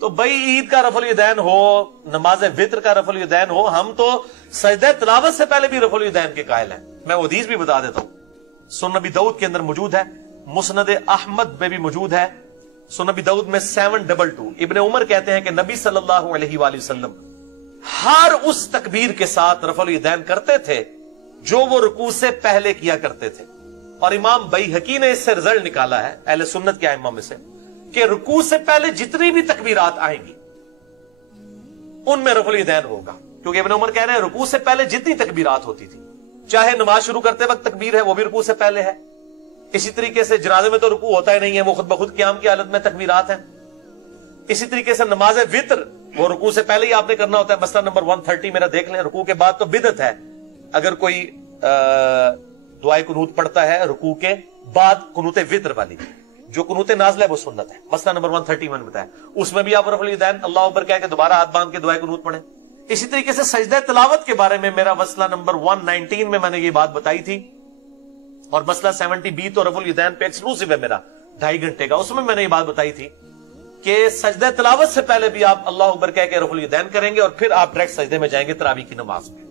तो भाई ईद का रफ़ुल यदैन हो, नमाज वित्र का रफ़ुल यदैन हो, हम तो सजदा तिलावत से पहले भी रफ़ुल यदैन के कायल हैं। मैं वो हदीस भी बता देता हूं, सुनन अबी दाऊद के अंदर मौजूद है, मुस्नद अहमद में भी मौजूद है, सुनन अबी दाऊद में 722। इब्ने उमर कहते हैं कि नबी सल्लल्लाहु अलैहि वसल्लम हर उस तकबीर के साथ रफ़ुल यदैन करते थे जो वो रुकू से पहले किया करते थे। और इमाम बैहकी ने इससे रिजल्ट निकाला है अहले सुन्नत के आइम्मा में से कि रुकू से पहले जितनी भी तकबीरात आएंगी उनमें रफ़ुल यदैन होगा, क्योंकि इब्ने उमर कह रहे हैं रुकू से पहले जितनी तकबीरात होती थी, चाहे नमाज शुरू करते वक्त तकबीर है वो भी रुकू से पहले है। इसी तरीके से जनाजे में तो रुकू होता ही नहीं है, वो खुद ब खुद क़याम की हालत में तकबीरात हैं। इसी तरीके से नमाज वित्र वो रुकू से पहले ही आपने करना होता है। मसला नंबर 130 मेरा देख लें, रुकू के बाद तो बिदअत है अगर कोई दुआए कुनूत पढ़ता है रुकू के बाद, कुनूत वित्र वाली। जो कुनूत नाज़िल है वो सुन्नत है। मसला नंबर 131 बताया, उसमें भी आप रफ़ुल यदैन अल्लाहु अकबर कह के दोबारा हाथ बांध के दुआ कुनूत पढ़े। इसी तरीके से सजदा तिलावत के बारे में मेरा मसला नंबर 119 में मैंने ये बात बताई थी, और मसला 70B तो रफ़ुल यदैन पे एक्सक्लूसिव है मेरा 2.5 घंटे का, उसमें मैंने ये बात बताई थी कि सजदा तिलावत से पहले भी आप अल्लाहु अकबर कह के रफ़ुल यदैन करेंगे और फिर आप डायरेक्ट सजदे में जाएंगे तरावी की नमाज में।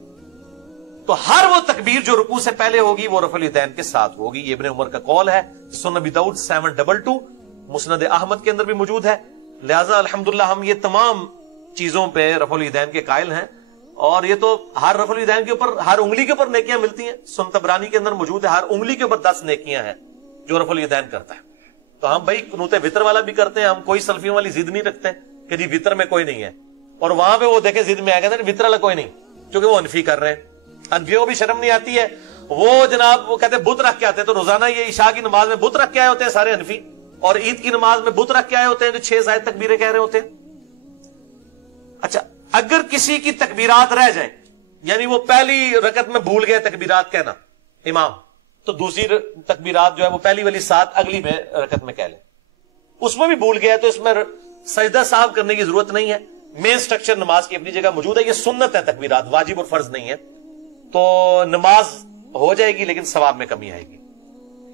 तो हर वो तकबीर जो रुकू से पहले होगी वो रफ़ुल यदैन के साथ होगी। ये इब्ने उमर का कौल है, सुनन अबी दाऊद 722, मुस्नद अहमद के अंदर भी मौजूद है। लिहाजा अल्हम्दुलिल्लाह हम ये तमाम चीजों पे रफ़ुल यदैन के कायल हैं, और ये तो हर रफ़ुल यदैन के ऊपर, हर उंगली के ऊपर नेकियां मिलती हैं। सुन तबरानी के अंदर मौजूद है, हर उंगली के ऊपर 10 नेकियां हैं जो रफ़ुल यदैन करता है। तो हम भाई कुनूते वितर वाला भी करते हैं, हम कोई सल्फियों वाली जिद नहीं रखते कि जी वितर में कोई नहीं है, और वहां पे वो देखे जिद में आ गए वितर वाला कोई नहीं, क्योंकि वो अनफी कर रहे हैं। अनफियों को भी शर्म नहीं आती है, वो जनाब वो कहते बुत रख के आते हैं, तो रोजाना ये इशा की नमाज में बुत रख के आए होते हैं सारे अनफी, और ईद की नमाज में बुत रख के आए होते हैं जो 6 ज़ायद तकबीरें कह रहे होते हैं। अच्छा, अगर किसी की तकबीरात रह जाए, यानी वो पहली रकत में भूल गया तकबीरात कहना इमाम, तो दूसरी तकबीरात जो है वो पहली वाली 7 अगली में रकत में कह ले, उसमें भी भूल गया तो इसमें सजदा साहब करने की जरूरत नहीं है। मेन स्ट्रक्चर नमाज की अपनी जगह मौजूद है, ये सुन्नत है तकबीरात, वाजिब और फर्ज नहीं है, तो नमाज हो जाएगी लेकिन सवाब में कमी आएगी।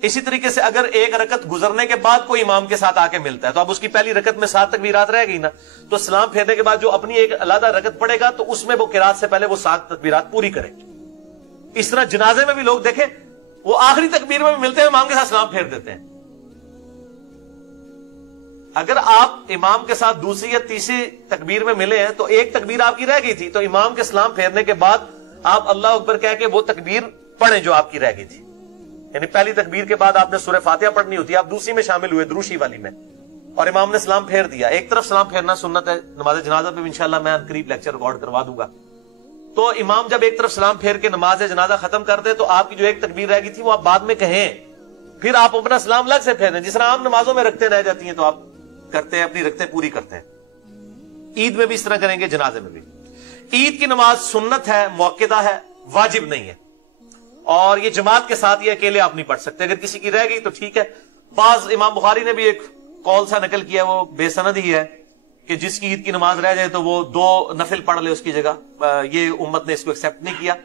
इसी तरीके से अगर एक रकत गुजरने के बाद कोई इमाम के साथ आके मिलता है, तो अब उसकी पहली रकत में 7 तकबीरात रह गई ना, तो सलाम फेरने के बाद जो अपनी एक अलग रकत पड़ेगा तो उसमें वो किरात से पहले वो 7 तकबीरात पूरी करे। इस तरह जनाजे में भी लोग देखे वो आखिरी तकबीर में भी मिलते हैं, इमाम के साथ सलाम फेर देते हैं। अगर आप इमाम के साथ दूसरी या तीसरी तकबीर में मिले हैं तो एक तकबीर आपकी रह गई थी, तो इमाम के सलाम फेरने के बाद आप अल्लाह अकबर कह के वो तकबीर पढ़े जो आपकी रह गई थी। यानी पहली तकबीर के बाद आपने सूरह फातिहा पढ़नी होती है, आप दूसरी में शामिल हुए दुरूशी वाली में, और इमाम ने सलाम फेर दिया। एक तरफ सलाम फेरना सुन्नत है, नमाज जनाजा पे इंशाअल्लाह मैं करीब लेक्चर रिकॉर्ड करवा दूंगा। तो इमाम जब एक तरफ सलाम फेर के नमाज जनाजा खत्म कर दे तो आपकी जो एक तकबीर रह गई थी वो आप बाद में कहें, फिर आप अपना सलाम अलग से फेरें, जिस तरह आम नमाजों में रखते रह जाती हैं तो आप करते हैं, अपनी रखते पूरी करते हैं। ईद में भी इस तरह करेंगे, जनाजे में भी। ईद की नमाज सुन्नत है, मुअक्कदा है, वाजिब नहीं है, और ये जमात के साथ ये अकेले आप नहीं पढ़ सकते। अगर किसी की रह गई तो ठीक है। बाज इमाम बुखारी ने भी एक कौल सा नकल किया, वो बेसनद ही है, कि जिसकी ईद की नमाज रह जाए तो वो 2 नफिल पढ़ ले उसकी जगह। ये उम्मत ने इसको एक्सेप्ट नहीं किया।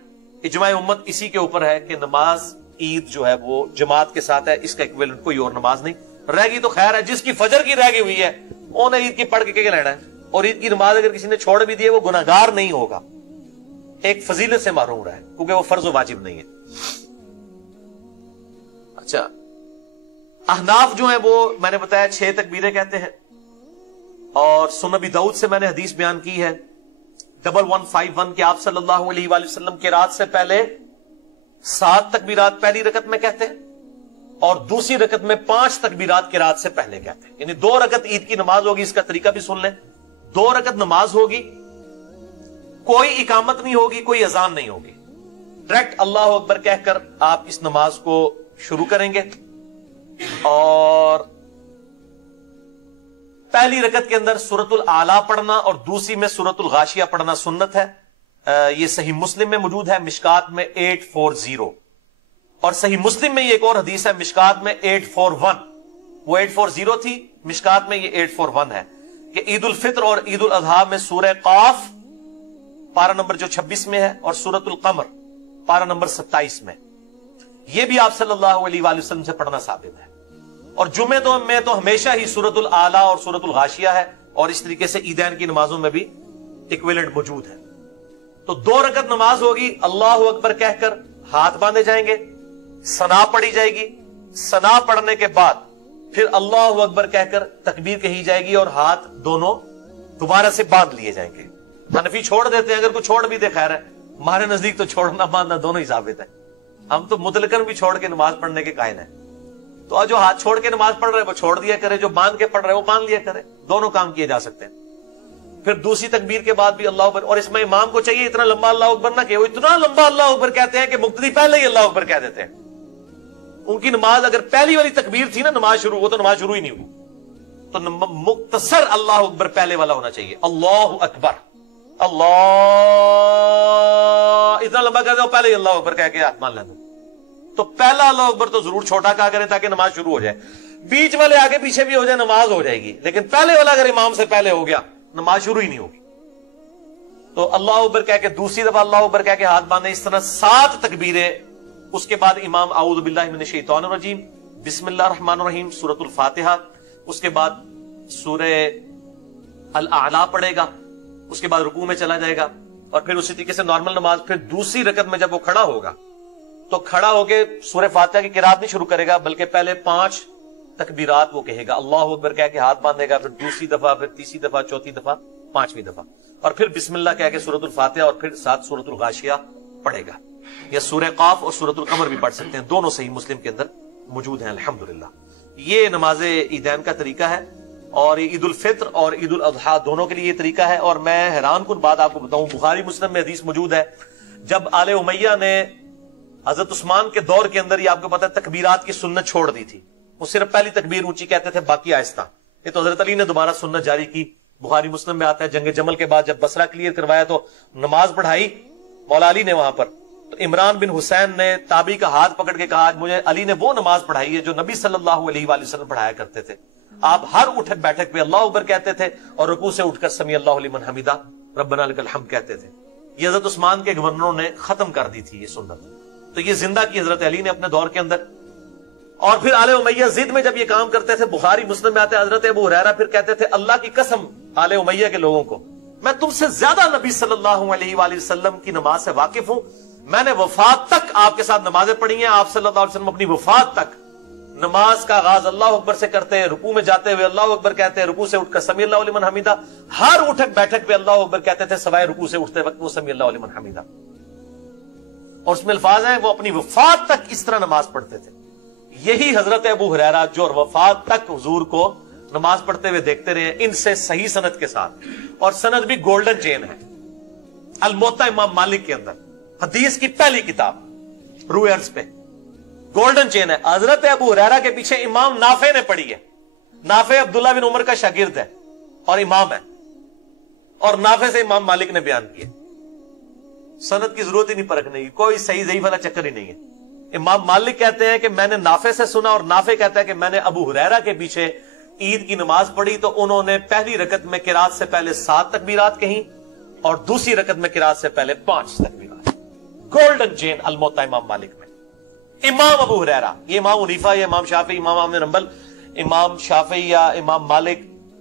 इजमाए उम्मत इसी के ऊपर है कि नमाज ईद जो है वो जमात के साथ है, इसका इक्विवेलेंट कोई और नमाज नहीं। रह गई तो खैर है, जिसकी फजर की रह गई हुई है उन्हें ईद की पढ़ के क्या लेना है, और ईद की नमाज अगर किसी ने छोड़ भी दी है वो गुनाहगार नहीं होगा, एक फजीलत से मारूम रहा है, क्योंकि वो फर्ज वाजिब नहीं है। अच्छा, अहनाफ जो है वो मैंने बताया 6 तकबीरें कहते हैं, और सुनन अबी दाऊद से मैंने हदीस बयान की है 1151 के आप सल्लल्लाहु अलैहि वसल्लम के रात से पहले 7 तकबीरात पहली रकत में कहते हैं, और दूसरी रकत में 5 तकबीरात के रात से पहले कहते हैं। यानी 2 रकत ईद की नमाज होगी, इसका तरीका भी सुन लें। 2 रकत नमाज होगी, कोई इकामत नहीं होगी, कोई अजान नहीं होगी, डायरेक्ट अल्लाह अकबर कहकर आप इस नमाज को शुरू करेंगे, और पहली रकत के अंदर सूरतुल आला पढ़ना और दूसरी में सूरतुल गाशिया पढ़ना सुन्नत है। ये सही मुस्लिम में मौजूद है, मिशकात में 840, और सही मुस्लिम में ये एक और हदीस है मिशकात में 841। वो 840 थी, मिशकात में ये 841 है कि ईद उल फित्र और ईद उल अजहा में सूरह काफ पारा नंबर जो 26 में है, और सूरतुल कमर पारा नंबर 27 में, ये भी आप सल्लल्लाहु अलैहि वसल्लम से पढ़ना साबित है। और जुमे तो में तो हमेशा ही सूरतुल आला और सूरतुल गाशिया है, और इस तरीके से ईदैन की नमाजों में भी इक्विवेलेंट मौजूद है। तो 2 रकत नमाज होगी, अल्लाह अकबर कहकर हाथ बांधे जाएंगे, सना पढ़ी जाएगी, सना पढ़ने के बाद फिर अल्लाह अकबर कहकर तकबीर कही जाएगी, और हाथ दोनों दोबारा से बांध लिए जाएंगे। हनफी छोड़ देते हैं, अगर कोई छोड़ भी दे खैर है, हमारे नजदीक तो छोड़ना बांधना दोनों ही साबित है। हम तो मुतलकन भी छोड़ के नमाज पढ़ने के कायल हैं। तो जो हाथ छोड़ के नमाज पढ़ रहे वो छोड़ दिया करे, जो बांध के पढ़ रहे वो बांध लिया करे, दोनों काम किए जा सकते हैं। फिर दूसरी तकबीर के बाद भी अल्लाह अकबर, और इसमें इमाम को चाहिए इतना लंबा अल्लाह अकबर ना कि वो इतना लंबा अल्लाह अकबर कहते हैं कि मुक्तदी पहले ही अल्लाह अकबर कह देते हैं। उनकी नमाज अगर पहली वाली तकबीर थी ना नमाज शुरू, वो तो नमाज शुरू ही नहीं हुई। तो मुख्तसर अल्लाह अकबर पहले वाला होना चाहिए, अल्लाह अकबर, अल्लाह इतना लंबा कर दो पहले ही अल्लाह अकबर कह के हाथ मान लेना। तो पहला अल्लाह अकबर तो जरूर छोटा कहा करें ताकि नमाज शुरू हो जाए। बीच वाले आगे पीछे भी हो जाए नमाज हो जाएगी, लेकिन पहले वाला अगर इमाम से पहले हो गया नमाज शुरू ही नहीं होगी। तो अल्लाह अकबर कह के दूसरी दफा अल्लाह अकबर कह के हाथ बांधे, इस तरह 7 तकबीरें। उसके बाद इमाम आऊज़ु बिल्लाहि मिनश शैतानिर रजीम, बिस्मिल्लाहिर रहमानिर रहीम, सूरतुल फातिहा, उसके बाद सूरह अल आला पढ़ेगा, उसके बाद रुकू में चला जाएगा और फिर उसी तरीके से नॉर्मल नमाज। फिर दूसरी रकत में जब वो खड़ा होगा तो खड़ा होके सूरह फातिहा की किरात नहीं शुरू करेगा, बल्कि पहले 5 तकबीरात वो कहेगा, अल्लाह अकबर कह के हाथ बांधेगा, फिर दूसरी दफा, फिर तीसरी दफा, चौथी दफा, 5वीं दफा, और फिर बिस्मिल्लाह कह के सूरतुल फातिहा और फिर साथ सूरतुल गाशिया पढ़ेगा। या सूरह काफ और सूरतुल कमर भी पढ़ सकते हैं, दोनों सही मुस्लिम के अंदर मौजूद हैं अल्हम्दुलिल्लाह। ये नमाज ईदैन का तरीका है और ईद उल फित्र और ईद उल अज़हा दोनों के लिए ये तरीका है। और मैं हैरान कुन बात आपको बताऊं, बुखारी मुस्लिम में हदीस मौजूद है, जब आले उमैया ने हजरत उस्मान के दौर के अंदर, ये आपको पता है, तकबीरात की सुन्नत छोड़ दी थी, वो सिर्फ पहली तकबीर ऊंची कहते थे, बाकी आहिस्ता। ये तो हजरत अली ने दोबारा सुन्नत जारी की, बुखारी मुस्लिम में आता है। जंग जमल के बाद जब बसरा क्लियर करवाया तो नमाज पढ़ाई मौला अली ने वहां पर, तो इमरान बिन हुसैन ने ताबी का हाथ पकड़ के कहा, मुझे अली ने वो नमाज पढ़ाई है जो नबी सल्लल्लाहु अलैहि वसल्लम पढ़ाया करते थे। आप हर उठक बैठक पे अल्लाह अकबर कहते थे और रुकू से उठकर समी अल्लाहु लिमन हमीदा रब्बना लकल हम्द कहते थे। ये हजरत उस्मान के गवर्नरों ने खत्म कर दी थी ये सुन्नत, तो ये जिंदा की हजरत अली ने अपने दौर के अंदर। और फिर आले उमैया जिद में जब ये काम करते थे, बुखारी मुस्लिम में आते, हजरत अबू हुरैरा फिर कहते थे, अल्लाह की कसम आले उमैया के लोगों को, मैं तुमसे ज्यादा नबी सल्लल्लाहु अलैहि वसल्लम की नमाज से वाकिफ हूं, मैंने वफात तक आपके साथ नमाजें पढ़ी हैं। आप सल्लल्लाहु अलैहि वसल्लम अपनी वफात तक नमाज का आगाज अल्लाह अकबर से करते हैं, रुकू में जाते हुए अल्लाह अकबर कहते हैं, रुकू से उठकर समी अल्लाहु लिमन हमीदा, हर उठक बैठक पे अल्लाह अकबर कहते थे, सवाए रुकू से उठते वक्त वो समी अल्लाहु लिमन हमीदा। और उसमें अल्फाज हैं, वो अपनी वफात तक इस तरह नमाज पढ़ते थे। यही हजरत अबू हुरैरा जो वफात तक हुजूर को नमाज पढ़ते हुए देखते रहे, इनसे सही सनद के साथ, और सनद भी गोल्डन चेन है। अल मुवत्ता इमाम मालिक के अंदर हदीस की पहली किताब रूयर्स पे गोल्डन चेन है। हजरत अबू हुरैरा के पीछे इमाम नाफे ने पढ़ी है। नाफे अब्दुल्ला बिन उमर का शागिर्द है और इमाम है, और नाफे से इमाम मालिक ने बयान किया। सनद की जरूरत ही नहीं परखने की, कोई सही ज़ईफ वाला चक्कर ही नहीं है। इमाम मालिक कहते हैं कि मैंने नाफे से सुना, और नाफे कहता है कि मैंने अबू हुरैरा के पीछे ईद की नमाज पढ़ी, तो उन्होंने पहली रकत में किरात से पहले 7 तकबीरात कही और दूसरी रकत में किरात से पहले 5 तकबीरात। गोल्डन चेन अल मुवत्ता इमाम मालिक में इमाम अबू हुरैरा, ये इमाम हनीफा, ये इमाम शाफी, इमाम अहमद बिन हंबल, इमाम शाफी या इमाम मालिक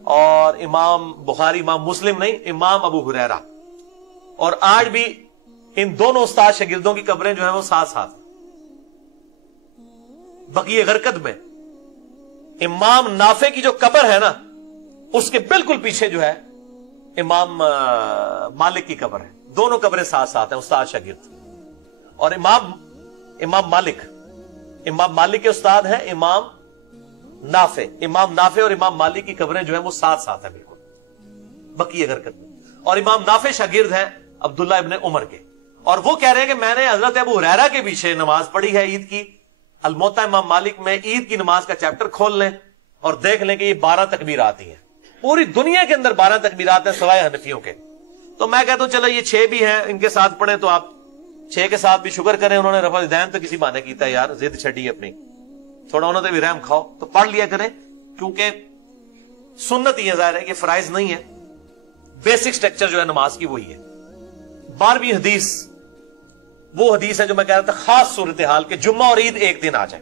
और इमाम बुखारी, इमाम मुस्लिम नहीं, इमाम अबू हुरैरा। और आज भी इन दोनों उस्ताद शागिर्दों की कब्रें जो है वो साथ साथ। बकी गरकत में इमाम नाफे की जो कब्र है ना, उसके बिल्कुल पीछे जो है इमाम मालिक की कब्र है। दोनों कब्रें साथ साथ हैं, उस्ताद शागिर्द। और इमाम मालिक के उस्ताद हैं इमाम नाफे। इमाम नाफे और इमाम मालिक की कब्रें जो है वो साथ साथ है बिल्कुल बकी गरकत में। और इमाम नाफे शागिर्द हैं अब्दुल्ला इब्ने उमर के, और वो कह रहे हैं कि मैंने हजरत अबू हुरैरा के पीछे नमाज पढ़ी है ईद की। अल मुवत्ता इमाम मालिक में ईद की नमाज का चैप्टर खोल लें और देख लें कि ये 12 तकबीरात ही हैं। पूरी दुनिया के अंदर 12 तकबीरात हैं सिवाय हनफियों के। तो मैं कहता हूं चलो ये 6 भी हैं, इनके साथ पढ़े तो आप 6 के साथ भी शुक्र करें। उन्होंने रफल दैन तो किसी बहाने कीता यार, जिद छड़ी अपनी, थोड़ा उन्होंने भी रहम खाओ तो पढ़ लिया करें, क्योंकि सुन्नत ही है, जाहिर है कि फराइज नहीं है। बेसिक स्ट्रक्चर जो है नमाज की वही है। 12वीं हदीस वो हदीस है जो मैं कह रहा था, खास सूरत हाल के जुम्मा और ईद एक दिन आ जाए।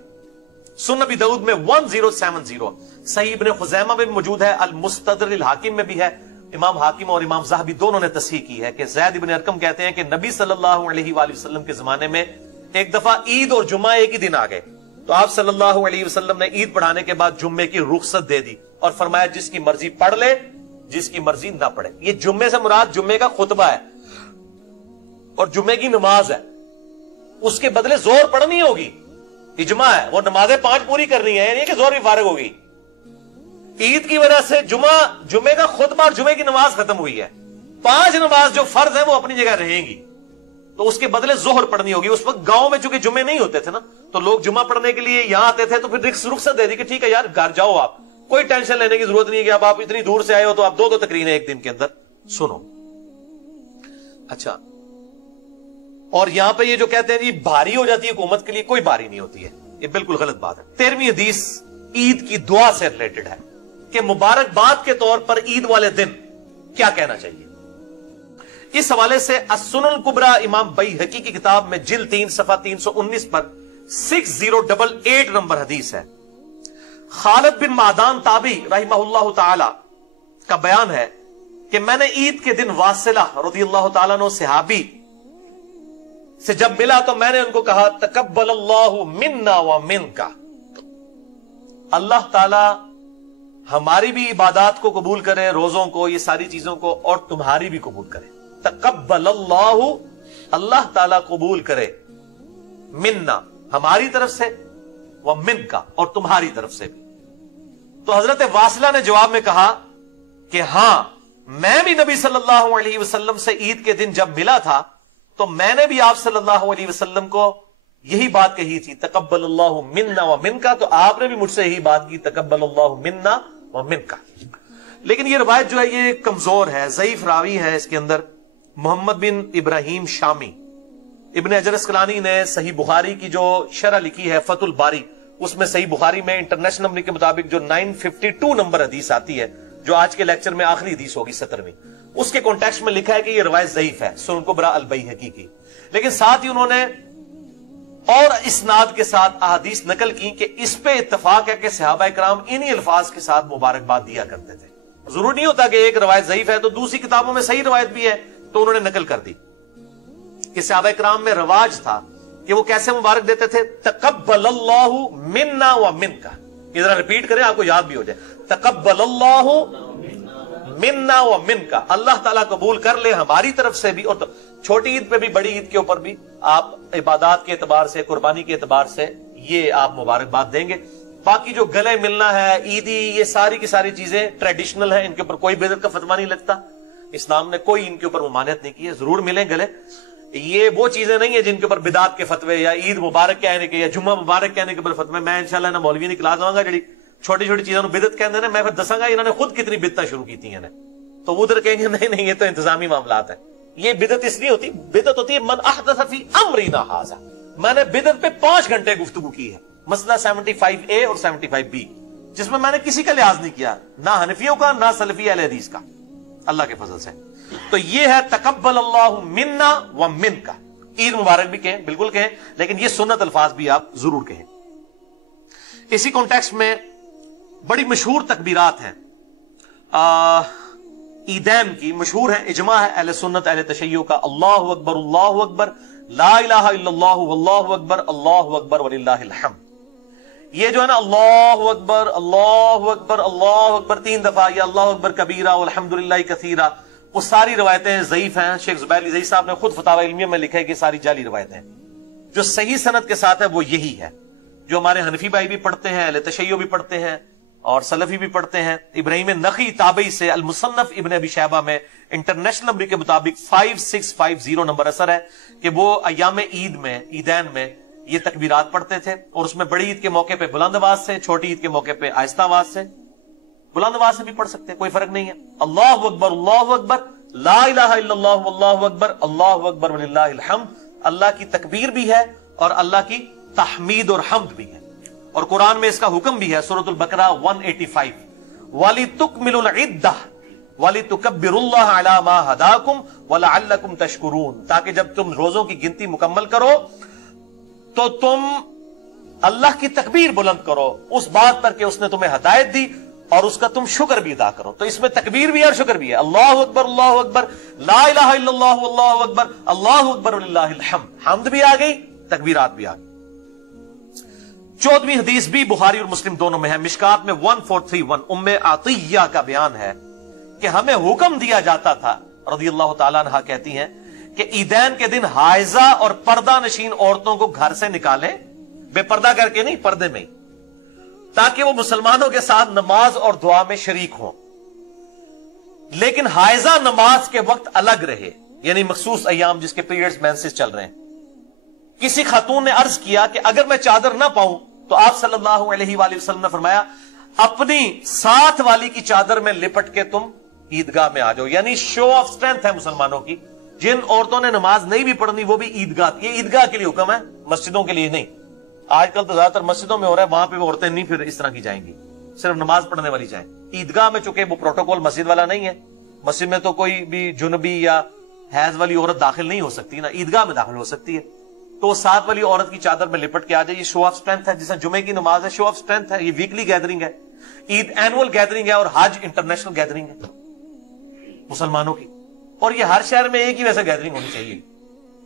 सुनन नबी दाऊद में 1070, सही इब्ने खुज़ैमा में भी मौजूद है, अल मुस्तदरिल हाकिम में भी है। इमाम हाकिम और इमाम ज़हबी दोनों ने तस्हीह की है कि ज़ैद इब्ने अरकम कहते हैं कि नबी सल्लल्लाहु अलैहि वसल्लम के जमाने में एक दफा ईद और जुम्मा एक ही दिन आ गए, तो आप सल्लल्लाहु अलैहि वसल्लम ने ईद पढ़ाने के बाद जुम्मे की रुखसत दे दी और फरमाया जिसकी मर्जी पढ़ ले, जिसकी मर्जी ना पढ़े। ये जुम्मे से मुराद जुम्मे का खुतबा है और जुम्मे की नमाज है, उसके बदले जोर पढ़नी होगी। इजमा है, वो नमाजें 5 पूरी करनी है, यानी कि जोर भी फारिग होगी। ईद की वजह से जुम्मे का खुतबा और जुम्मे की नमाज खत्म हुई है। 5 नमाज जो फर्ज है वो अपनी जगह रहेंगी, तो उसके बदले जोहर पढ़नी होगी। उस वक्त गांव में चूंकि जुम्मे नहीं होते थे ना, तो लोग जुम्मा पढ़ने के लिए यहां आते थे, तो फिर रुखसत दे दी कि ठीक है यार घर जाओ, आप कोई टेंशन लेने की जरूरत नहीं है कि अब आप इतनी दूर से आए हो तो आप 2 तकरीरें एक दिन के अंदर सुनो। अच्छा, और यहां पे ये जो कहते हैं जी भारी हो जाती है हुकूमत के लिए, कोई भारी नहीं होती है, ये बिल्कुल गलत बात है। 13वीं हदीस ईद की दुआ से रिलेटेड है कि मुबारकबाद के तौर पर ईद वाले दिन क्या कहना चाहिए। इस हवाले से अस्सुनन कुबरा इमाम बैहकी की किताब में जिल्द 3 सफा 319 पर 6088 नंबर हदीस है। खालिद बिन मादान ताबी रहिमहुल्लाह ताला का बयान है कि मैंने ईद के दिन वासिला रज़ियल्लाहु ताला अन्हु सहाबी से जब मिला तो मैंने उनको कहा तकब्बलल्लाहु मिन्ना व मिनका, अल्लाह ताला हमारी भी इबादत को कबूल करे, रोजों को, ये सारी चीजों को, और तुम्हारी भी कबूल करे। तकब्बलल्लाहु, अल्लाह ताला कबूल करे, मिन्ना हमारी तरफ से, व मिनका और तुम्हारी तरफ से भी। तो हजरत वासिला ने जवाब में कहा कि हां, मैं भी नबी सल्लल्लाहु अलैहि वसल्लम से ईद के दिन जब मिला था तो मैंने भी आप सल्लल्लाहु अलैहि वसल्लम को यही बात कही थी, तकब्बलल्लाहु मिन्ना व मिनका, तो आपने भी मुझसे यही बात की, तकब्बलल्लाहु मिन्ना व मिनका। लेकिन ये रवायत जो है ये कमजोर है, ज़ईफ रावी है इसके अंदर, मोहम्मद बिन इब्राहिम शामी। इब्न हजर अस्कलानी ने सही बुखारी की जो शरह लिखी है फतुल बारी, उसमें सही बुखारी में इंटरनेशनल नंबर के मुताबिक जो 952 नंबर हदीस आती है, जो आज के लेक्चर में आखिरी हदीस होगी 17वीं, उसके कॉन्टेक्स्ट में लिखा है कि ये रवायत ज़ईफ है, सुनन कुबरा अल बैहकी की। लेकिन साथ ही उन्होंने और इस्नाद के साथ अहादीस नकल की कि इस पे इत्तफाक है कि सहाबा इकराम इन्हीं अल्फाज के साथ मुबारकबाद दिया करते थे। जरूरी नहीं होता कि एक रवायत ज़ईफ है तो दूसरी किताबों में सही रवायत भी है, तो उन्होंने नकल कर दी कि सहाबा इकराम में रवाज था कि वो कैसे मुबारक देते थे, तकब्बलल्लाहु मिन्ना व मिनका। इधर रिपीट करें, आपको याद भी हो जाए, तकब्बलल्लाहु मिन्ना व मिनका, अल्लाह ताला कबूल कर ले हमारी तरफ से भी। और तो छोटी ईद पे भी, बड़ी ईद के ऊपर भी आप इबादत के एतबार से, कुर्बानी के एतबार से ये आप मुबारकबाद देंगे। बाकी जो गले मिलना है, ईदी, ये सारी की सारी चीजें ट्रेडिशनल है, इनके ऊपर कोई बिदअत का फतवा नहीं लगता, इस्लाम ने कोई इनके ऊपर ममानियत नहीं की है। जरूर मिलें गले, ये वो चीजें नहीं है जिनके ऊपर बिदात के फतवे या ईद मुबारक कहने के या जुम्मा मुबारक कहने के ऊपर फतवे। मैं इंशाल्लाह ना मौलवी की क्लास आऊंगा जी छोटी छोटी चीजों बिदत कहते हैं, मैं फिर दसांगा इन्होंने खुद कितनी बिदत शुरू की थी, तो उधर कहेंगे नहीं नहीं ये तो इंतजामी मामलात है। ये बिदत इसलिए होती, बिदत होती है मन अहदथ फी अमरिना हाज़ा, मैंने बिदत पे 5 घंटे गुफ्तगू की है, मसला 75A और 75B, जिसमें मैंने किसी का लिहाज नहीं किया, ना हनफियों का ना सलफी अहले हदीस का, अल्लाह के फजल से। तो ये है तकब्बलल्लाहु मिन्ना व मिनका। ईद मुबारक भी कहें, बिल्कुल कहें, लेकिन ये सुन्नत अल्फाज भी आप जरूर कहें। इसी कॉन्टेक्स्ट में बड़ी मशहूर तकबीरात हैं ईदैन की, मशहूर है, इजमा है अहले सुन्नत अहले तशय्युह का, अल्लाहु अकबर, ला इलाहा इल्लल्लाह, वल्लाहु अकबर वलिल्लाहिल हम्द। ये जो है ना अल्लाहु अकबर, अल्लाहु अकबर, अल्लाहु अकबर 3 दफा, या अल्लाहु अकबर कबीरा वल्हम्दुलिल्लाह कसीरा, वो सारी रवायतें ज़ईफ हैं। शेख ज़ुबैर ज़ई साहब ने खुद फतावा इल्मिया में लिखा है कि सारी जाली रवायतें हैं। जो सही सनद के साथ है वो यही है, जो हमारे हनफी भाई भी पढ़ते हैं, अहले तशय्युह भी पढ़ते हैं और सलफी भी पढ़ते हैं। इब्राहिम नखी ताबई से अल मुसन्नफ इब्न अबी शैबा में इंटरनेशनल नंबर के मुताबिक 5650 नंबर असर है कि वो अय्याम ईद में, ईदैन में ये तकबीरात पढ़ते थे, और उसमें बड़ी ईद के मौके पे बुलंद आवाज से, छोटी ईद के मौके पे आहिस्ता आवाज से, बुलंद आवाज से भी पढ़ सकते हैं, कोई फर्क नहीं है। अल्लाहु अकबर, ला इलाहा इल्लल्लाह, वल्लाहु अकबर वलिल्लाहिल हम्द। अल्लाह की तकबीर भी है और अल्लाह की तहमीद और हम्द भी है, और कुरान में इसका हुक्म भी है, सूरतुल बकरा 185, वाली तुकमिलुल इद्दा वाली तुकब्बिरुल्लाह अला मा हदाकुम व लअल्लकुम तशकुरून, ताकि जब तुम रोजों की गिनती मुकम्मल करो तो तुम अल्लाह की तकबीर बुलंद करो उस बात पर कि उसने तुम्हें हदायत दी, और उसका तुम शुक्र भी अदा करो। तो इसमें तकबीर भी है और शुक्र भी है। अल्लाहु अकबर, ला इलाहा इल्लल्लाह, वल्लाहु अकबर, अल्लाहु अकबर वलिल्लाहिल हम्द। हम्द भी आ गई, तकबीरात भी आ गई। 14वीं हदीस भी बुखारी और मुस्लिम दोनों में है, मिशकात में 1431 उम्मे आतिया का बयान है कि हमें हुक्म दिया जाता था, रज़ियल्लाहु ताला अन्हा कहती हैं, कि ईदैन के दिन हाइजा और पर्दा नशीन औरतों को घर से निकालें, बेपर्दा करके नहीं, पर्दे में, ताकि वो मुसलमानों के साथ नमाज और दुआ में शरीक हों, लेकिन हाइजा नमाज के वक्त अलग रहे, यानी मखसूस अय्याम जिसके पीरियड्स मेंसेस चल रहे हैं। किसी खातून ने अर्ज किया कि अगर मैं चादर ना पाऊं, तो आप सल्लल्लाहु अलैहि वसल्लम ने फरमाया अपनी साथ वाली की चादर में लिपट के तुम ईदगाह में आ जाओ, यानी शो ऑफ स्ट्रेंथ है मुसलमानों की। जिन औरतों ने नमाज नहीं भी पढ़नी वो भी ईदगाह, ये ईदगाह के लिए हुक्म है, मस्जिदों के लिए नहीं। آج کل تو زیادہ تر مسجدوں میں ہو رہا ہے، وہاں پہ وہ عورتیں نہیں پھر اس طرح کی جائیں گی، صرف نماز پڑھنے والی جائیں۔ عیدگاہ میں چونکہ وہ پروٹوکول مسجد والا نہیں ہے، مسجد میں تو کوئی بھی جنبی یا حیض والی عورت داخل نہیں ہو سکتی نا، عیدگاہ میں داخل ہو سکتی ہے، تو وہ ساتھ والی عورت کی چادر میں لپٹ کے آ جائے۔ یہ شو آف اسٹرینتھ ہے، جیسے جمعے کی نماز ہے، شو آف اسٹرینتھ ہے، یہ ویکلی گیدرنگ ہے، عید اینول گیدرنگ ہے، اور حج انٹرنیشنل گیدرنگ ہے مسلمانوں کی، اور یہ ہر شہر میں ایک ہی ویسا گیدرنگ ہونی چاہیے۔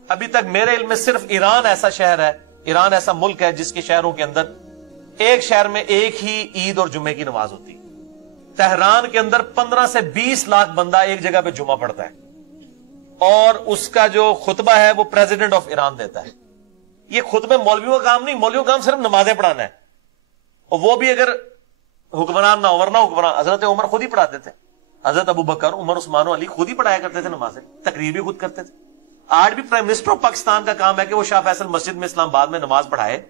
ابھی تک میرے علم میں صرف ایران ایسا شہر ہے، ایران ایسا ملک ہے جس کے شہروں کے اندر ایک شہر میں ایک ہی عید اور جمعے کی نماز ہوتی ہے۔ تہران کے اندر 15 سے 20 لاکھ بندہ ایک جگہ پہ جمعہ پڑھتا ہے، اور اس کا جو خطبہ ہے وہ پریزیڈنٹ آف ایران دیتا ہے۔ یہ خطبے مولویوں کا کام نہیں، مولویوں کا کام صرف نمازیں پڑھانا ہے، اور وہ بھی اگر حکمران نہ ہو، ورنہ حکمران حضرت عمر خود ہی پڑھاتے تھے، حضرت ابو بکر، عمر، عثمان و علی خود ہی پڑھایا کرتے تھے نمازیں، تقریر بھی خود کرتے تھے۔ آج بھی پرائم منسٹر آف پاکستان کا کام ہے کہ وہ شاہ فیصل مسجد میں اسلام آباد میں نماز پڑھائے۔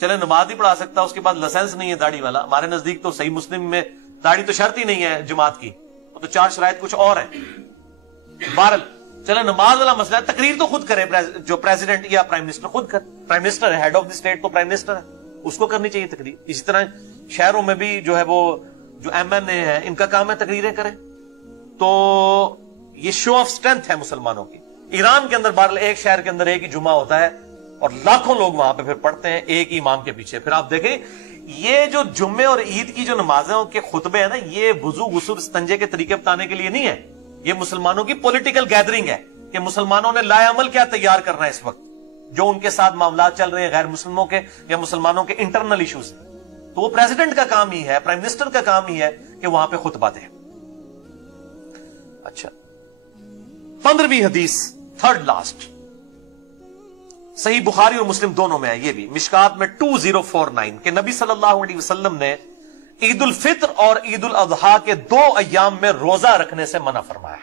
چلے نماز نہیں پڑھا سکتا، اس کے بعد لائسنس نہیں ہے داڑھی والا، ہمارے نزدیک تو صحیح مسلم میں داڑھی تو شرط ہی نہیں ہے جماعت کی، وہ تو 4 شرائط کچھ اور ہیں۔ بہرحال چلے نماز والا مسئلہ ہے، تقریر تو خود کرے جو پریزیڈنٹ یا پرائم منسٹر خود کرے، پرائم منسٹر ہے، ہیڈ آف دی اسٹیٹ تو پرائم منسٹر ہے، اس کو کرنی چاہیے تقریر۔ اسی طرح شہروں میں بھی جو ہے وہ جو ایم این اے ہے ان کا کام ہے تقریریں کریں، تو یہ شو آف اسٹرینتھ ہے مسلمانوں کی۔ ایران کے اندر بہرحال ایک شہر کے اندر ایک ہی جمعہ ہوتا ہے، اور لاکھوں لوگ وہاں پہ پھر پڑھتے ہیں ایک ہی امام کے پیچھے۔ پھر آپ دیکھیں یہ جو جمعے اور عید کی جو نمازیں کے خطبے ہیں نا، یہ وضو غسل استنجے کے طریقے بتانے کے لیے نہیں ہے، یہ مسلمانوں کی پولیٹیکل گیدرنگ ہے کہ مسلمانوں نے لائے عمل کیا تیار کرنا ہے اس وقت، جو ان کے ساتھ معاملات چل رہے ہیں غیر مسلموں کے یا مسلمانوں کے انٹرنل ایشوز، تو وہ پریزیڈنٹ کا کام ہی ہے، پرائم منسٹر کا کام ہی ہے کہ وہاں پہ خطبہ دے۔ اچھا 15ویں حدیث، تھرڈ لاسٹ، صحیح بخاری اور مسلم دونوں میں ہے، یہ بھی مشکات میں 2049 کہ نبی صلی اللہ علیہ وسلم نے عید الفطر اور عید الاضحیٰ کے 2 ایام میں روزہ رکھنے سے منع فرمایا۔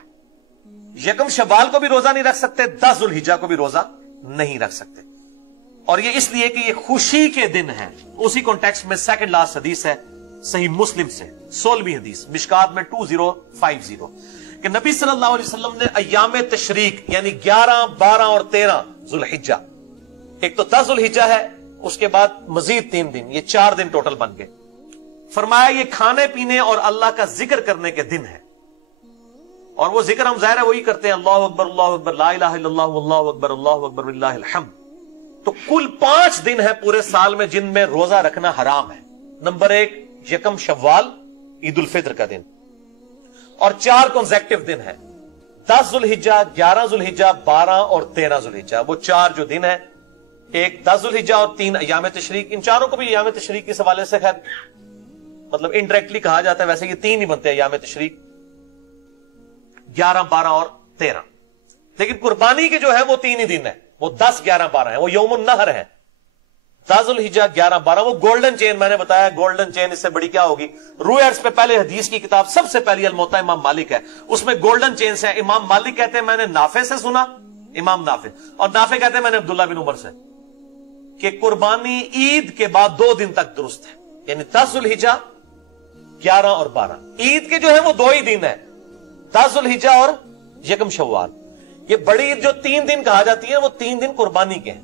یکم شوال کو بھی روزہ نہیں رکھ سکتے، 10 ذو الحجہ کو بھی روزہ نہیں رکھ سکتے، اور یہ اس لیے کہ یہ خوشی کے دن ہیں۔ اسی کانٹیکسٹ میں سیکنڈ لاسٹ حدیث ہے صحیح مسلم سے 16ویں حدیث مشکات میں 2050 کہ نبی صلی اللہ علیہ وسلم نے ایام تشریق یعنی 11، 12 اور 13 ذو الحجہ، ایک تو 10 ذو الحجہ ہے، اس کے بعد مزید 3 دن، یہ 4 دن ٹوٹل بن گئے، فرمایا یہ کھانے پینے اور اللہ کا ذکر کرنے کے دن ہے، اور وہ ذکر ہم ظاہر ہے وہی کرتے ہیں، اللہ اکبر لا الہ الا اللہ واللہ اکبر وللہ الحمد۔ تو کل 5 دن ہے پورے سال میں جن میں روزہ رکھنا حرام ہے۔ نمبر 1 یکم شوال عید الفطر کا دن، اور 4 کنزیکٹیو دن ہے، 10 ذو الحجہ، 11 ذو الحجہ، 12 اور 13 ذو الحجہ، وہ 4 جو دن ہے، ایک 10 ذو الحجہ اور 3 ایام تشریق، ان چاروں کو بھی ایام تشریق کے حوالے سے خیر مطلب انڈائریکٹلی کہا جاتا ہے، ویسے یہ 3 ہی بنتے ہیں ایام تشریق، 11، 12 اور 13، لیکن قربانی کے جو ہے وہ 3 ہی دن ہے، وہ 10، 11، 12 ہے، وہ یوم النحر ہے، 10 ذو الحجہ، 11، 12، وہ گولڈن چین میں نے بتایا، گولڈن چین اس سے بڑی کیا ہوگی۔ رویرز پہ پہلے حدیث کی کتاب سب سے پہلی الموطا امام مالک ہے، اس میں گولڈن چین سے امام مالک کہتے ہیں میں نے نافع سے سنا، امام نافع، اور نافع کہتے ہیں میں نے عبداللہ بن عمر سے، کہ قربانی عید کے بعد 2 دن تک درست ہے، یعنی 10 ذو الحجہ، 11 اور 12، عید کے جو ہے وہ 2 ہی دن ہے، 10 ذو الحجہ اور یکم شوال۔ یہ بڑی عید جو 3 دن کہا جاتی ہے وہ 3 دن قربانی کے ہیں،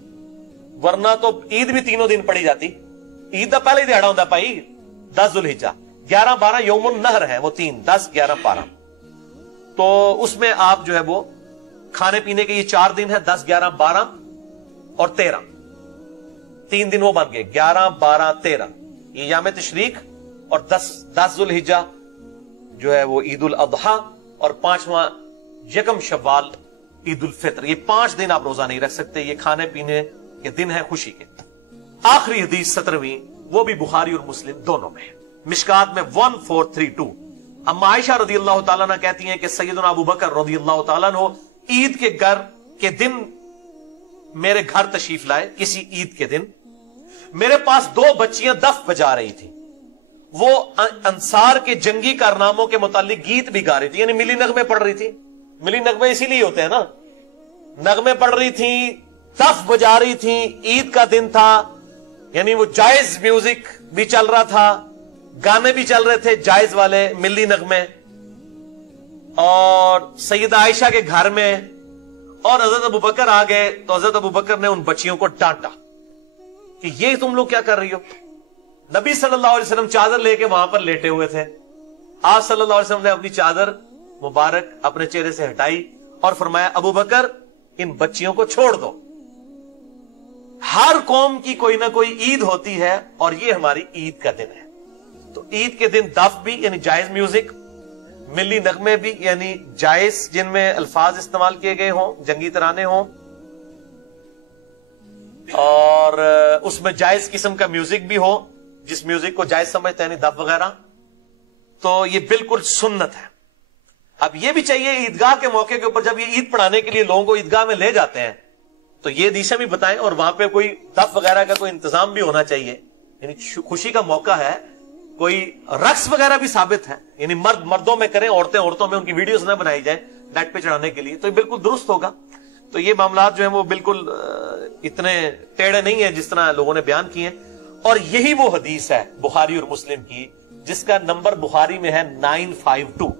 ورنہ تو عید بھی 3 دن پڑی جاتی، عید کا پہلے ہی دیہڑا ہوتا بھائی 10 ذو الحجہ، 11، 12 یوم النحر ہے، وہ 3، 10، 11، 12، تو اس میں آپ جو ہے وہ کھانے پینے کے یہ 4 دن ہے، 10، 11، 12 اور 13، 3 دن وہ بن گئے، 11، 12، 13 یہ یام تشریق، اور 10 ذو الحجہ جو ہے وہ عید الاضحیٰ، اور 5واں یکم شوال عید الفطر، یہ 5 دن آپ روزہ نہیں رکھ سکتے، یہ کھانے پینے کے دن ہے خوشی کے۔ آخری حدیث 17ویں، وہ بھی بخاری اور مسلم دونوں میں، مشکات میں 1432 اما عائشہ رضی اللہ تعالیٰ عنہ کہتی ہیں کہ سیدنا ابو بکر رضی اللہ تعالیٰ عنہ عید کے گھر کے دن میرے گھر تشریف لائے، کسی عید کے دن میرے پاس 2 بچیاں دف بجا رہی تھی، وہ انصار کے جنگی کارناموں کے متعلق گیت بھی گا رہی تھی، یعنی ملی نغمے پڑھ رہی تھی، ملی نغمے اسی لیے ہوتے ہیں نا، نغمے پڑھ رہی تھی، دف بجا رہی تھی، عید کا دن تھا، یعنی وہ جائز میوزک بھی چل رہا تھا، گانے بھی چل رہے تھے جائز والے ملی نغمے، اور سیدہ عائشہ کے گھر میں، اور حضرت ابو بکر آ گئے تو حضرت ابو بکر نے ان بچیوں کو ڈانٹا کہ یہ تم لوگ کیا کر رہی ہو؟ نبی صلی اللہ علیہ وسلم چادر لے کے وہاں پر لیٹے ہوئے تھے. آپ صلی اللہ علیہ وسلم نے اپنی چادر مبارک اپنے چہرے سے ہٹائی اور فرمایا ابو بکر ان بچیوں کو چھوڑ دو. ہر قوم کی کوئی نہ کوئی عید ہوتی ہے اور یہ ہماری عید کا دن ہے. تو عید کے دن دف بھی یعنی جائز میوزک، ملی نغمے بھی یعنی جائز جن میں الفاظ استعمال کیے گئے ہوں، جنگی ترانے ہوں، اور اس میں جائز قسم کا میوزک بھی ہو جس میوزک کو جائز سمجھتے ہیں یعنی دف وغیرہ. تو یہ بالکل سنت ہے. اب یہ بھی چاہیے عیدگاہ کے موقع کے اوپر جب یہ عید پڑھانے کے لیے لوگوں کو عیدگاہ میں لے جاتے ہیں تو یہ حدیثیں بھی بتائیں، اور وہاں پہ کوئی دف وغیرہ کا کوئی انتظام بھی ہونا چاہیے. یعنی خوشی کا موقع ہے، کوئی رقص وغیرہ بھی ثابت ہے، یعنی مرد مردوں میں کریں، عورتیں عورتوں میں، ان کی ویڈیوز نہ بنائی جائیں نیٹ پہ چڑھانے کے لیے، تو یہ بالکل درست ہوگا. تو یہ معاملات جو ہیں وہ بالکل اتنے ٹیڑھے نہیں ہیں جس طرح لوگوں نے بیان کیے ہیں. اور یہی وہ حدیث ہے بخاری اور مسلم کی جس کا نمبر بخاری میں ہے 952.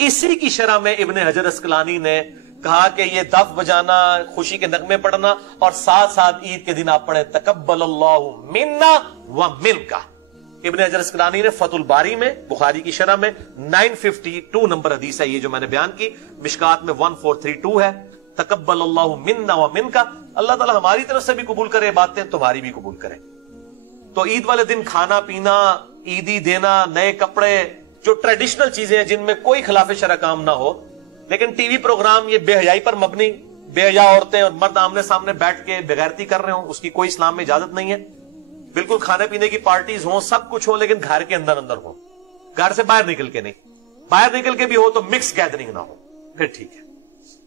اسی کی شرح میں ابن حجر اسقلانی نے کہا کہ یہ دف بجانا، خوشی کے نغمے پڑھنا اور ساتھ ساتھ عید کے دن آپ پڑھیں تقبل اللہ منا و منکا. ابن حجر اسقلانی نے فتح الباری میں بخاری کی شرح میں 952 نمبر حدیث ہے یہ جو میں نے بیان کی. مشکات میں 1432 ہے تقبل اللہ منا و منکا. اللہ تعالی ہماری طرف سے بھی قبول کرے باتیں، تمہاری بھی قبول کرے. تو عید والے دن کھانا پینا، عیدی دینا، نئے کپڑے، جو ٹریڈیشنل چیزیں ہیں جن میں کوئی خلاف شرع کام نہ ہو، لیکن ٹی وی پروگرام یہ بے حیائی پر مبنی، بے حیا عورتیں اور مرد آمنے سامنے بیٹھ کے بغیرتی کر رہے ہوں، اس کی کوئی اسلام میں اجازت نہیں ہے. بالکل کھانے پینے کی پارٹیز ہوں، سب کچھ ہو، لیکن گھر کے اندر اندر ہو، گھر سے باہر نکل کے نہیں. باہر نکل کے بھی ہو تو مکس گیدرنگ نہ ہو، پھر ٹھیک ہے.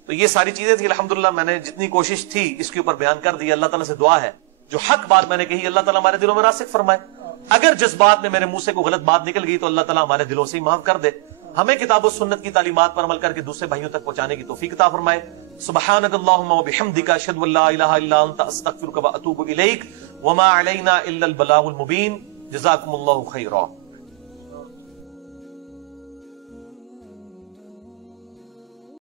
تو یہ ساری چیزیں تھی. الحمدللہ میں نے جتنی کوشش تھی اس کے اوپر بیان کر دی. اللہ تعالیٰ سے دعا ہے جو حق بات میں نے کہی اللہ تعالیٰ ہمارے دلوں میں راسخ فرمائے. اگر جس بات میں میرے منہ سے کوئی غلط بات نکل گئی تو اللہ تعالیٰ ہمارے دلوں سے ہی معاف کر دے. ہمیں کتاب و سنت کی تعلیمات پر عمل کر کے دوسرے بھائیوں تک پہنچانے کی توفیق عطا فرمائے. سبحانک اللہم و بحمدک اشہد ان لا الہ الا انت استغفرک و اتوب الیک وما علینا الا البلاغ المبین. جزاکم اللہ خیرا.